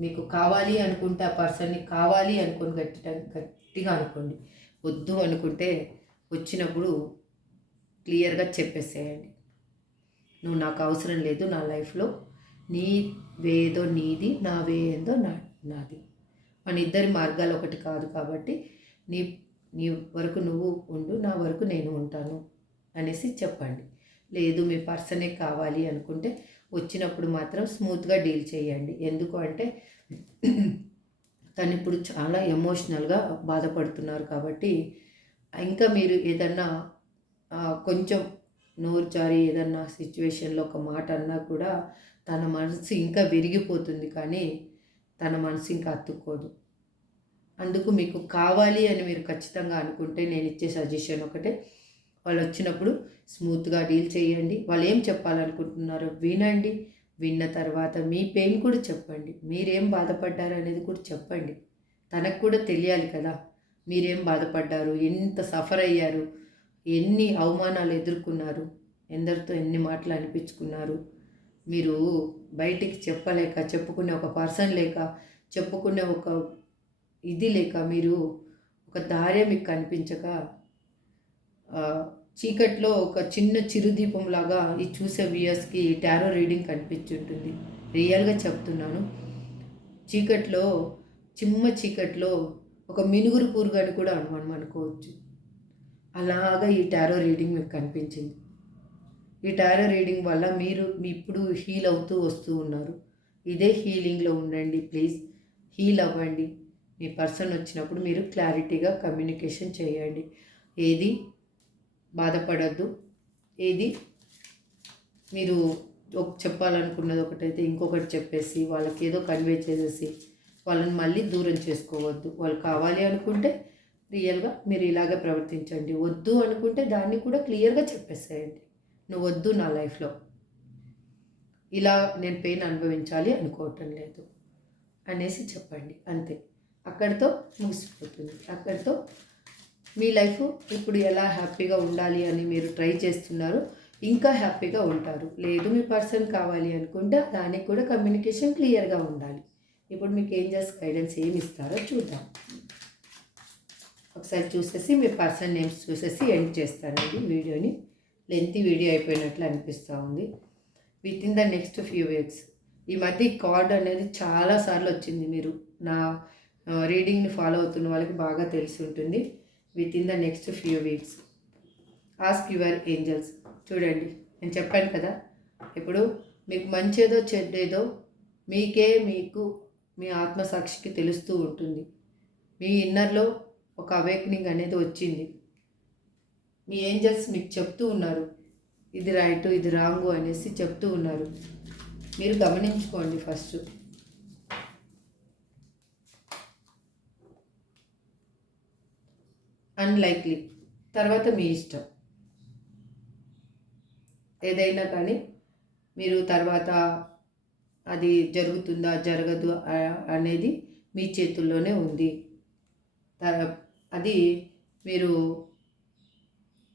మీకు కావాలి అనుకుంటే ఆ పర్సన్ని కావాలి అనుకొని గట్టిగా అనుకోండి. వద్దు అనుకుంటే వచ్చినప్పుడు క్లియర్గా చెప్పేసేయండి. నువ్వు నాకు అవసరం లేదు నా లైఫ్లో, నీ వేదో నీది, నా వేదో నాది. మన ఇద్దరి మార్గాలు ఒకటి కాదు కాబట్టి నీ నీ వరకు నువ్వు ఉండు, నా వరకు నేను ఉంటాను అనేసి చెప్పండి. లేదు మీ పర్సనే కావాలి అనుకుంటే వచ్చినప్పుడు మాత్రం స్మూత్గా డీల్ చేయండి. ఎందుకు అంటే తను ఇప్పుడు చాలా ఎమోషనల్గా బాధపడుతున్నారు కాబట్టి ఇంకా మీరు ఏదన్నా కొంచెం నోరు జారి ఏదన్నా సిచ్యువేషన్లో ఒక మాట అన్నా కూడా తన మనసు ఇంకా విరిగిపోతుంది, కానీ తన మనసు ఇంకా అతుక్కోదు. అందుకు మీకు కావాలి అని మీరు ఖచ్చితంగా అనుకుంటే నేను ఇచ్చే సజెషన్ ఒకటే, వాళ్ళు వచ్చినప్పుడు స్మూత్గా డీల్ చేయండి. వాళ్ళు ఏం చెప్పాలనుకుంటున్నారో వినండి. విన్న తర్వాత మీ పెయిన్ కూడా చెప్పండి. మీరేం బాధపడ్డారు అనేది కూడా చెప్పండి. తనకు కూడా తెలియాలి కదా మీరేం బాధపడ్డారు, ఎంత సఫర్ అయ్యారు, ఎన్ని అవమానాలు ఎదుర్కొన్నారు, ఎందరితో ఎన్ని మాటలు అనిపించుకున్నారు. మీరు బయటికి చెప్పలేక, చెప్పుకునే ఒక పర్సన్ లేక, చెప్పుకునే ఒక ఇది లేక, మీరు ఒక దారే మీకు కనిపించక చీకట్లో ఒక చిన్న చిరుదీపంలాగా ఈ చూసే వ్యూయర్స్కి టారో రీడింగ్ కనిపించుంటుంది. రియల్గా చెప్తున్నాను. చీకట్లో చీకట్లో ఒక మినుగురు పురుగు అని కూడా మనం అనుకోవచ్చు. అలాగా ఈ టారో రీడింగ్ మీకు కనిపించింది. ఈ టారో రీడింగ్ వల్ల మీరు ఇప్పుడు హీల్ అవుతూ వస్తూ ఉన్నారు. ఇదే హీలింగ్లో ఉండండి ప్లీజ్. హీల్ అవ్వండి. మీ పర్సన్ వచ్చినప్పుడు మీరు క్లారిటీగా కమ్యూనికేషన్ చేయండి. ఏది బాధపడద్దు, ఏది మీరు చెప్పాలనుకున్నది ఒకటైతే ఇంకొకటి చెప్పేసి వాళ్ళకి ఏదో కన్వే చేసేసి వాళ్ళని మళ్ళీ దూరం చేసుకోవద్దు. వాళ్ళు కావాలి అనుకుంటే రియల్గా మీరు ఇలాగే ప్రవర్తించండి. వద్దు అనుకుంటే దాన్ని కూడా క్లియర్గా చెప్పేసేయండి. నువ్వు వద్దు నా లైఫ్లో, ఇలా నేను పెయిన్ అనుభవించాలి అనుకోవటం లేదు అనేసి చెప్పండి. అంతే, అక్కడితో ముగిసిపోతుంది. అక్కడితో మీ లైఫ్ ఇప్పుడు ఎలా హ్యాపీగా ఉండాలి అని మీరు ట్రై చేస్తున్నారు, ఇంకా హ్యాపీగా ఉంటారు. లేదు మీ పర్సన్ కావాలి అనుకుంటే దానికి కూడా కమ్యూనికేషన్ క్లియర్గా ఉండాలి. ఇప్పుడు మీకు ఏంజల్స్ గైడెన్స్ ఏమి ఇస్తారో చూద్దాం. ఒకసారి చూసేసి మీ పర్సన్ నేమ్స్ చూసేసి ఎండ్ చేస్తానండి వీడియోని. లెంతీ వీడియో అయిపోయినట్లు అనిపిస్తూ ఉంది. With in the next few weeks, ఈ మధ్య కార్డ్ అనేది చాలాసార్లు వచ్చింది. మీరు నా రీడింగ్ని ఫాలో అవుతున్న వాళ్ళకి బాగా తెలిసి ఉంటుంది. With in the next few weeks ask your angels. చూడండి, నేను చెప్పాను కదా, ఇప్పుడు మీకు మంచేదో చెడ్డేదో మీకు మీ ఆత్మసాక్షికి తెలుస్తూ ఉంటుంది. మీ ఇన్నర్లో ఒక అవేకనింగ్ అనేది వచ్చింది. మీ ఏంజల్స్ మీకు చెప్తూ ఉన్నారు, ఇది రైట్ ఇది రాంగు అనేసి చెప్తూ ఉన్నారు. మీరు గమనించుకోండి. ఫస్ట్ అన్లైక్లీ, తర్వాత మీ ఇష్టం. ఏదైనా కానీ మీరు తర్వాత అది జరుగుతుందా జరగదు అనేది మీ చేతుల్లోనే ఉంది. అది మీరు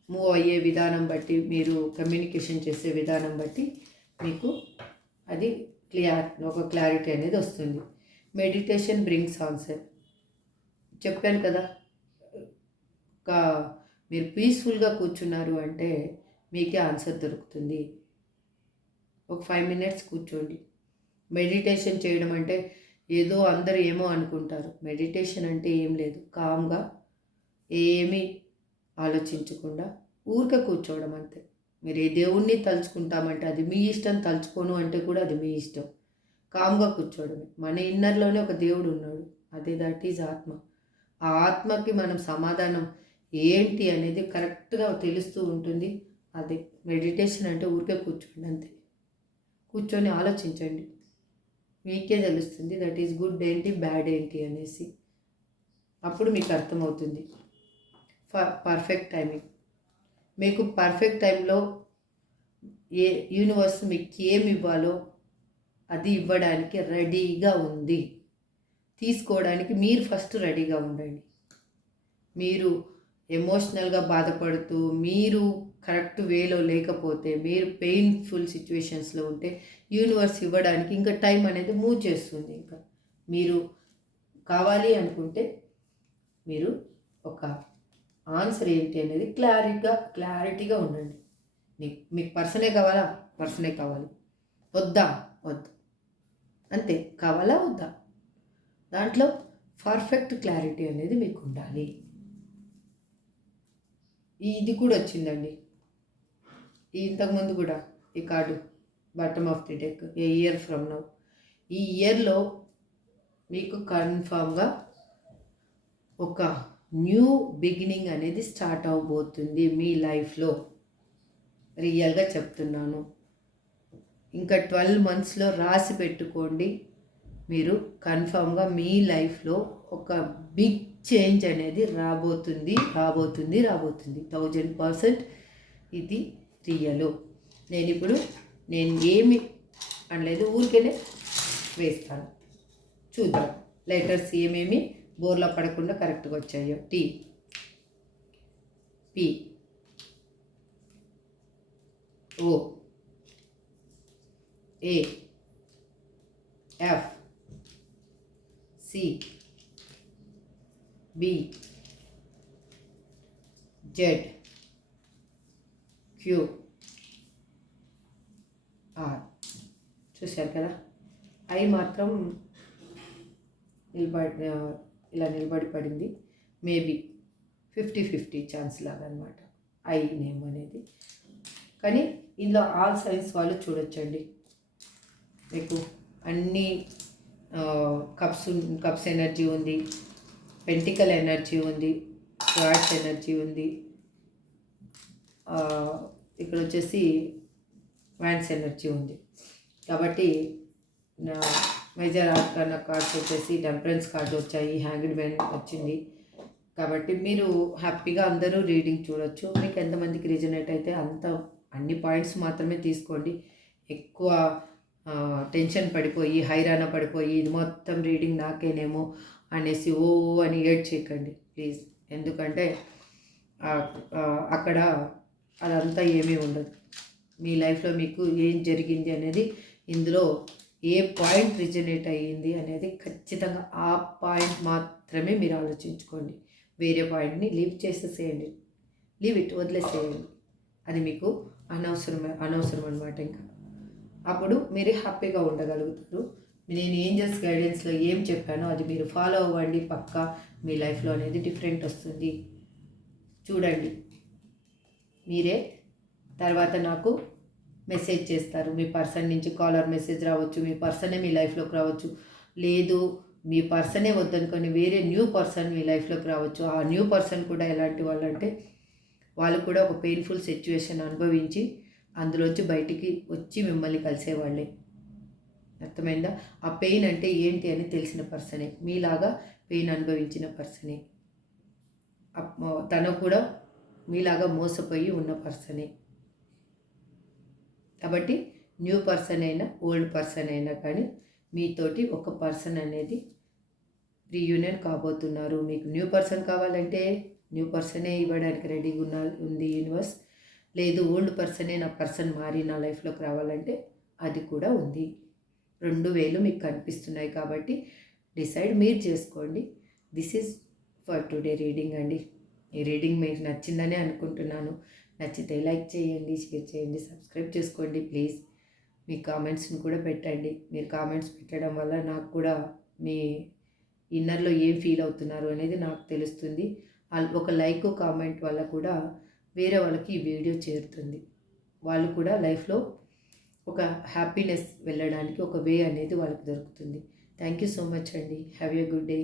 మూవ్ అయ్యే విధానం బట్టి, మీరు కమ్యూనికేషన్ చేసే విధానం బట్టి మీకు అది ఒక క్లారిటీ అనేది వస్తుంది. Meditation brings answer. చెప్పాను కదా, మీరు పీస్ఫుల్గా కూర్చున్నారు అంటే మీకే ఆన్సర్ దొరుకుతుంది. ఒక 5 మినిట్స్ కూర్చోండి. మెడిటేషన్ చేయడం అంటే ఏదో అందరూ ఏమో అనుకుంటారు. మెడిటేషన్ అంటే ఏం లేదు, కామ్గా ఏమీ ఆలోచించకుండా ఊరికే కూర్చోవడం అంతే. మీరు ఏ దేవుణ్ణి తలుచుకుంటామంటే అది మీ ఇష్టం, తలుచుకోను అంటే కూడా అది మీ ఇష్టం. కామ్గా కూర్చోవడమే. మన ఇన్నర్లోనే ఒక దేవుడు ఉన్నాడు, అదే దట్ ఈజ్ ఆత్మ. ఆ ఆత్మకి మనం సమాధానం ఏంటి అనేది కరెక్ట్గా తెలుస్తూ ఉంటుంది. అదే మెడిటేషన్ అంటే ఊరికే కూర్చోండి అంతే. కూర్చొని ఆలోచించండి, మీకే తెలుస్తుంది దట్ ఈజ్ గుడ్ ఏంటి బ్యాడ్ ఏంటి అనేసి. అప్పుడు మీకు అర్థమవుతుంది. Perfect timing. మీకు పర్ఫెక్ట్ టైంలో యూనివర్స్ మీకు ఏమి ఇవ్వాలో అది ఇవ్వడానికి రెడీగా ఉంది. తీసుకోవడానికి మీరు ఫస్ట్ రెడీగా ఉండండి. మీరు ఎమోషనల్గా బాధపడుతూ మీరు కరెక్ట్ వేలో లేకపోతే, మీరు పెయిన్ఫుల్ సిచ్యువేషన్స్లో ఉంటే యూనివర్స్ ఇవ్వడానికి ఇంకా టైం అనేది మూవ్ చేస్తుంది. ఇంకా మీరు కావాలి అనుకుంటే మీరు ఒక ఆన్సర్ ఏంటి అనేది క్లారిటీగా ఉండండి. మీకు పర్సనే కావాలా, పర్సనే కావాలి. వద్దా, వద్దు అంతే. కావాలా వద్దా, దాంట్లో పర్ఫెక్ట్ క్లారిటీ అనేది మీకు ఉండాలి. ఇది కూడా వచ్చిందండి ఇంతకుముందు కూడా, ఈ card bottom of the deck, A year from now. ఈ ఇయర్లో మీకు కన్ఫామ్గా ఒక న్యూ బిగినింగ్ అనేది స్టార్ట్ అవబోతుంది మీ లైఫ్లో. రియల్గా చెప్తున్నాను. ఇంకా 12 మంత్స్లో రాసి పెట్టుకోండి. మీరు కన్ఫామ్గా మీ లైఫ్లో ఒక బిగ్ చేంజ్ అనేది రాబోతుంది 1000%. ఇది రియలు. నేను ఏమి అనలేదు, ఊరికేనే వేస్తాను. చూద్దాం లెటర్స్ ఏమేమి బోర్లా పడకుండా కరెక్ట్గా వచ్చాయో. T, P, O, A, F, C, B, Z, Q, R. చూశారు కదా, ఐ మాత్రం ఇలా నిలబడి పడింది. మేబీ 50-50 ఛాన్స్ లాగా అనమాట ఐ నేమ్ అనేది. కానీ ఇందులో ఆల్ సైన్స్ వాళ్ళు చూడొచ్చండి. మీకు అన్ని కప్స్ ఎనర్జీ ఉంది, పెంటికల్ ఎనర్జీ ఉంది, స్వార్డ్స్ ఎనర్జీ ఉంది, ఇక్కడ వచ్చేసి వ్యాన్స్ ఎనర్జీ ఉంది. కాబట్టి నా మేజర్ ఆర్కానా కార్డ్స్ వచ్చేసి టెంపరెన్స్ కార్డు వచ్చాయి, హ్యాంగ్డ్ మ్యాన్ వచ్చింది. కాబట్టి మీరు హ్యాపీగా అందరూ రీడింగ్ చూడొచ్చు. మీకు ఎంతమందికి రీజనేట్ అయితే అన్ని పాయింట్స్ మాత్రమే తీసుకోండి. ఎక్కువ టెన్షన్ పడిపోయి హైరాణ పడిపోయి ఇది మొత్తం రీడింగ్ నాకేనేమో అనేసి ఓ అని ఏడ్ చేయకండి ప్లీజ్. ఎందుకంటే అక్కడ అదంతా ఏమీ ఉండదు. మీ లైఫ్లో మీకు ఏం జరిగింది అనేది, ఇందులో ఏ పాయింట్ రిజనేట్ అయ్యింది అనేది ఖచ్చితంగా ఆ పాయింట్ మాత్రమే మీరు ఆలోచించుకోండి. వేరే పాయింట్ని చేసేసేయండి, వదిలేసేయండి. అది మీకు అనవసరం అనమాట. ఇంకా అప్పుడు మీరు హ్యాపీగా ఉండగలుగుతారు. నేను ఏంజల్స్ గైడెన్స్లో ఏం చెప్పానో అది మీరు ఫాలో అవ్వండి. పక్కా మీ లైఫ్లో అనేది డిఫరెంట్ వస్తుంది. చూడండి, మీరే తర్వాత నాకు మెసేజ్ చేస్తారు. మీ పర్సన్ నుంచి కాలర్ మెసేజ్ రావచ్చు, మీ పర్సనే మీ లైఫ్లోకి రావచ్చు. లేదు మీ పర్సనే వద్దనుకొని వేరే న్యూ పర్సన్ మీ లైఫ్లోకి రావచ్చు. ఆ న్యూ పర్సన్ కూడా ఎలాంటి వాళ్ళు అంటే, వాళ్ళు కూడా ఒక పెయిన్ఫుల్ సిచ్యువేషన్ అనుభవించి అందులోంచి బయటికి వచ్చి మిమ్మల్ని కలిసేవాళ్ళే. అర్థమైందా? ఆ పెయిన్ అంటే ఏంటి అని తెలిసిన పర్సనే, మీలాగా పెయిన్ అనుభవించిన పర్సనే. తను కూడా మీలాగా మోసపోయి ఉన్న పర్సనే. కాబట్టి న్యూ పర్సన్ అయినా ఓల్డ్ పర్సన్ అయినా కానీ మీతోటి ఒక పర్సన్ అనేది రీయూనియన్ కాబోతున్నారు. మీకు న్యూ పర్సన్ కావాలంటే న్యూ పర్సనే ఇవ్వడానికి రెడీగా ఉంది యూనివర్స్. లేదు ఓల్డ్ పర్సనే నా పర్సన్ మారి నా లైఫ్లోకి రావాలంటే అది కూడా ఉంది. 2 మీకు కనిపిస్తున్నాయి కాబట్టి డిసైడ్ మీరు చేసుకోండి. This is for today reading అండి. ఈ రీడింగ్ మీకు నచ్చిందనే అనుకుంటున్నాను. నచ్చితే లైక్ చేయండి, షేర్ చేయండి, సబ్స్క్రైబ్ చేసుకోండి ప్లీజ్. మీ కామెంట్స్ని కూడా పెట్టండి. మీరు కామెంట్స్ పెట్టడం వల్ల నాకు కూడా మీ ఇన్నర్లో ఏం ఫీల్ అవుతున్నారు అనేది నాకు తెలుస్తుంది. ఒక లైక్ కామెంట్ వల్ల కూడా వేరే వాళ్ళకి ఈ వీడియో చేరుతుంది. వాళ్ళు కూడా లైఫ్లో ఒక హ్యాపీనెస్ వెళ్ళడానికి ఒక వే అనేది వాళ్ళకి దొరుకుతుంది. థ్యాంక్ యూ సో మచ్ అండి. Have a good day.